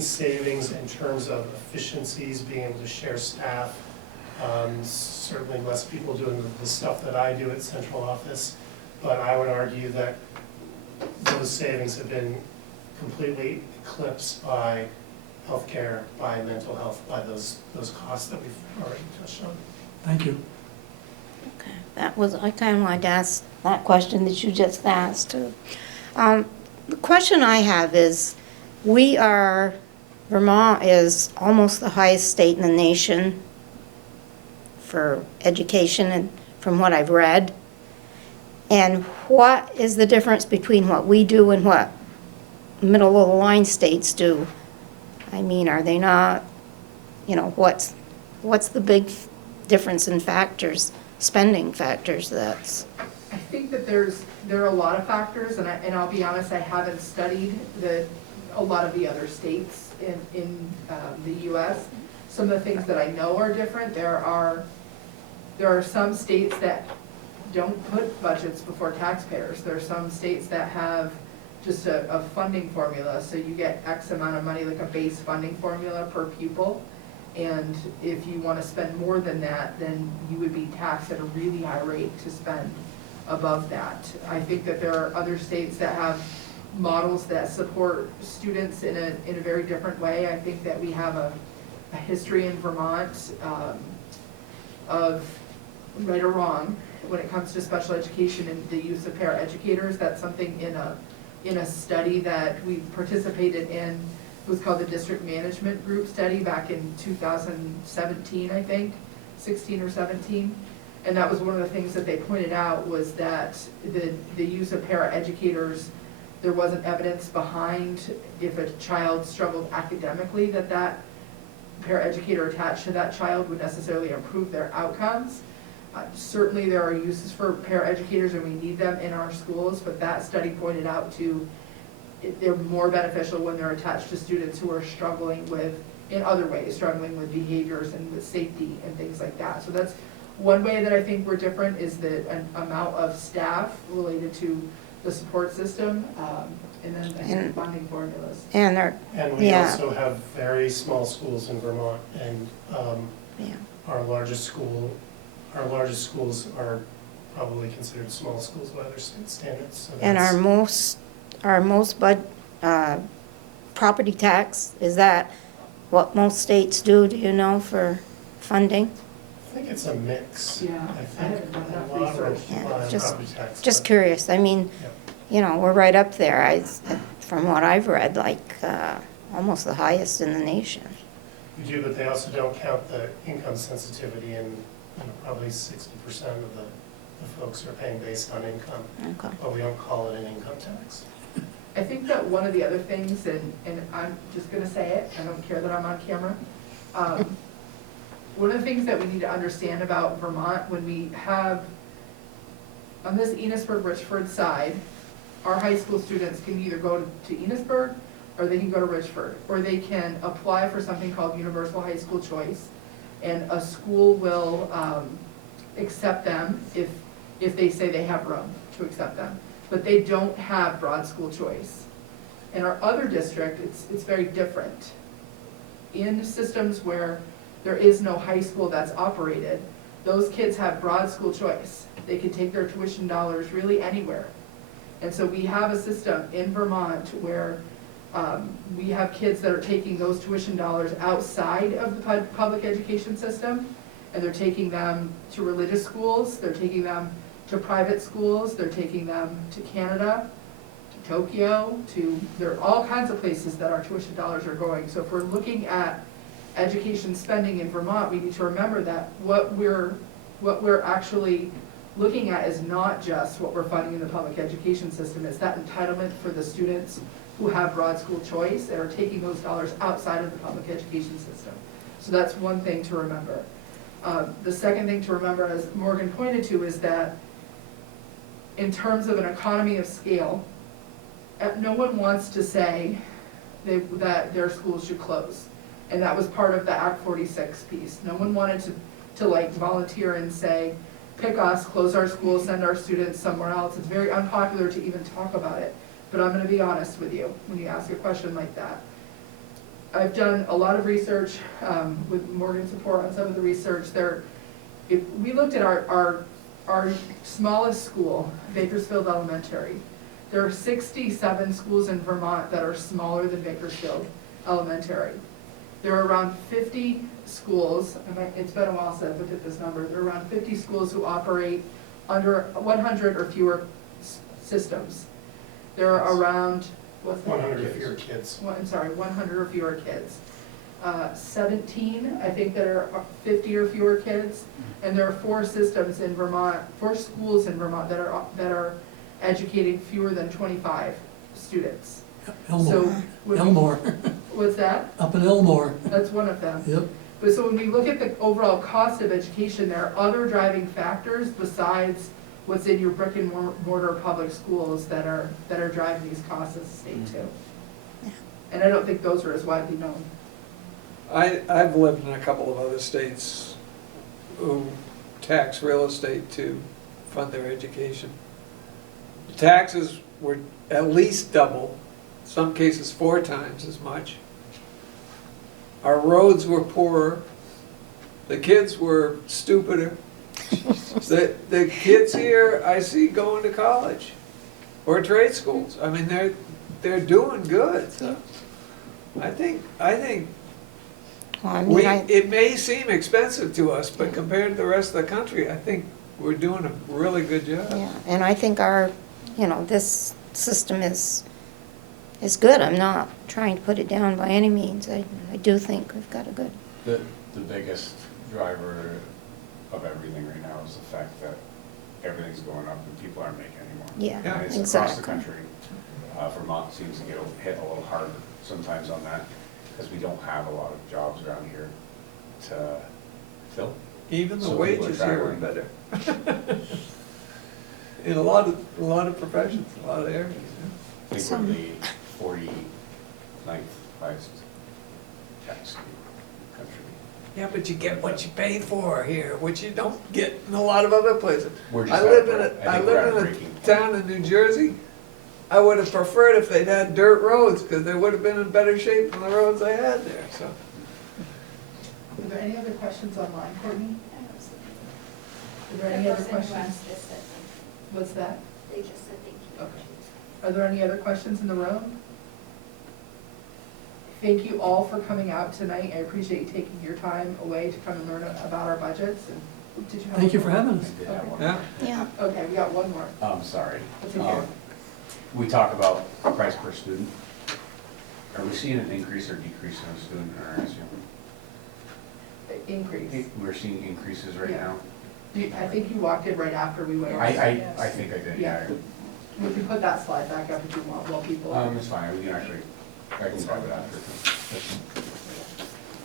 savings in terms of efficiencies, being able to share staff, certainly less people doing the stuff that I do at central office, but I would argue that those savings have been completely eclipsed by healthcare, by mental health, by those costs that we've already touched on. Thank you. Okay, that was, I kind of wanted to ask that question that you just asked too. The question I have is, Vermont is almost the highest state in the nation for education, and from what I've read. And what is the difference between what we do and what middle of the line states do? I mean, are they not, what's the big difference in factors, spending factors that's? I think that there are a lot of factors, and I'll be honest, I haven't studied a lot of the other states in the U.S. Some of the things that I know are different. There are some states that don't put budgets before taxpayers. There are some states that have just a funding formula, so you get X amount of money, like a base funding formula per pupil, and if you want to spend more than that, then you would be taxed at a really high rate to spend above that. I think that there are other states that have models that support students in a very different way. I think that we have a history in Vermont of right or wrong when it comes to special education and the use of paraeducators. That's something in a study that we participated in. It was called the District Management Group Study back in 2017, I think, 16 or 17. And that was one of the things that they pointed out, was that the use of paraeducators, there wasn't evidence behind if a child struggled academically that paraeducator attached to that child would necessarily improve their outcomes. Certainly there are uses for paraeducators and we need them in our schools, but that study pointed out they're more beneficial when they're attached to students who are struggling in other ways, struggling with behaviors and with safety and things like that. So that's one way that I think we're different, is the amount of staff related to the support system, and then the funding formulas. And we also have very small schools in Vermont, and our largest schools are probably considered small schools by other state standards. So And our most property tax, is that what most states do you know, for funding? I think it's a mix. Yeah, I haven't done think enough a lot of research. rely on property tax. Just but- curious, I mean, we're right up there, from what I've read, like, almost the highest in the nation. We do, but they also don't count the income sensitivity, and probably 60% of the folks are paying based on income, Okay. but we don't call it an income tax. I think that one of the other things, and I'm just gonna say it, I don't care that I'm on camera. One of the things that we need to understand about Vermont, when we have, on this Enosburg-Richford side, our high school students can either go to Enosburg, or they can go to Richford, or they can apply for something called Universal High School Choice, and a school will accept them if they say they have room to accept them. But they don't have broad school choice. In our other district, it's very different. In systems where there is no high school that's operated, those kids have broad school choice. They can take their tuition dollars really anywhere. And so we have a system in Vermont where we have kids that are taking those tuition dollars outside of the public education system, and they're taking them to religious schools, they're taking them to private schools, they're taking them to Canada, to Tokyo, there are all kinds of places that our tuition dollars are going. So if we're looking at education spending in Vermont, we need to remember that what we're actually looking at is not just what we're funding in the public education system, it's that entitlement for the students who have broad school choice and are taking those dollars outside of the public education system. So that's one thing to remember. The second thing to remember, as Morgan pointed to, is that in terms of an economy of scale, no one wants to say that their schools should close. And that was part of the Act 46 piece. No one wanted to like volunteer and say, pick us, close our schools, send our students somewhere else. It's very unpopular to even talk about it. But I'm gonna be honest with you when you ask a question like that. I've done a lot of research with Morgan's support on some of the research. If we looked at our smallest school, Bakersfield Elementary, there are 67 schools in Vermont that are smaller than Bakersfield Elementary. There are around 50 schools, it's been a while since I've looked at this number, there are around 50 schools who operate under 100 or fewer systems. There are around, what's that? 100 or fewer kids. I'm sorry, 100 or fewer kids. 17, I think that are 50 or fewer kids, and there are 4 systems in Vermont, 4 schools in Vermont that are educating fewer than 25 students. Elmore, Elmore, What's that? up in Elmore, That's one of them. yep. But so when we look at the overall cost of education, there are other driving factors besides what's in your brick and mortar public schools that are driving these costs as a state too. And I don't think those are as widely known. I've lived in a couple of other states who tax real estate to fund their education. The taxes were at least double, some cases 4 times as much. Our roads were poorer, the kids were stupider. The kids here I see going to college or trade schools. I mean, they're doing good. So I think Well, I mean, it may seem expensive to us, but compared to the rest of the country, I think we're doing a really good job. yeah, and I think our, this system is good. I'm not trying to put it down by any means. I do think we've got a good, The biggest driver of everything right now is the fact that everything's going up and people aren't making any more. yeah, And it's exactly. across the country. Vermont seems to get hit a little harder sometimes on that, because we don't have a lot of jobs around here to fill. Even the So people are wages here are traveling. better. In a lot of professions, a lot of areas. I think Some- we're the 49th highest tax in the country. Yeah, but you get what you pay for here, which you don't get in a lot of other places. We're just I at live a- in I a think we're at a live in breaking a point. town in New Jersey. I would have preferred if they'd had dirt roads, because they would have been in better shape than the roads I had there, so. Are there any other questions online, Courtney? I don't see it. Are there any The other person who questions? asked this said thank What's that? you. They just said thank you. Okay. Are there any other questions in the room? Thank you all for coming out tonight. I appreciate you taking your time away to come and learn about our budgets. And did you have? Thank you for having us. I did have one. Yeah. Yeah, Okay, we got one more. Sorry. That's okay. We talk about price per student. Are we seeing an increase or decrease in a student or Increase. we're seeing increases right Yeah. now? I think you walked in right after we went. I think I did, yeah. We can put that slide back up if you want, while people. It's fine, we can actually, I can grab it after.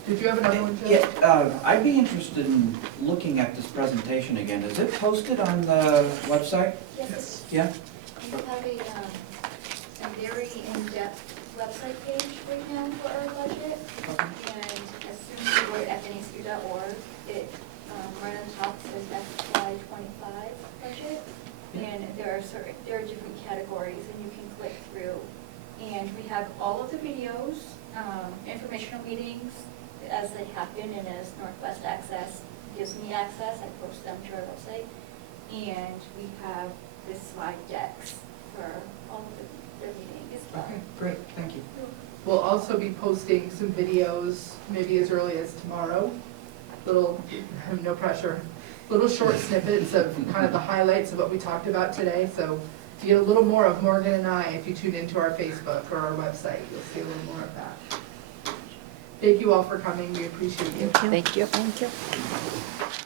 Did you have another one, Joe? Yeah, I'd be interested in looking at this presentation again. Is it posted on the website? Yes, Yeah? we have a very in-depth website page right now for our budget. And as soon as you go to fnscu.org, it, right on top says FY '25 budget. And there are different categories and you can click through. And we have all of the videos, informational meetings as they happen and as Northwest Access gives me access, I post them to our website. And we have the slide decks for all of the meeting as well. Okay, great, thank you. We'll also be posting some videos, maybe as early as tomorrow. Little, no pressure, little short snippets of kind of the highlights of what we talked about today. So you get a little more of Morgan and I if you tune into our Facebook or our website. You'll see a little more of that. Thank you all for coming. We appreciate you. thank you. Thank you.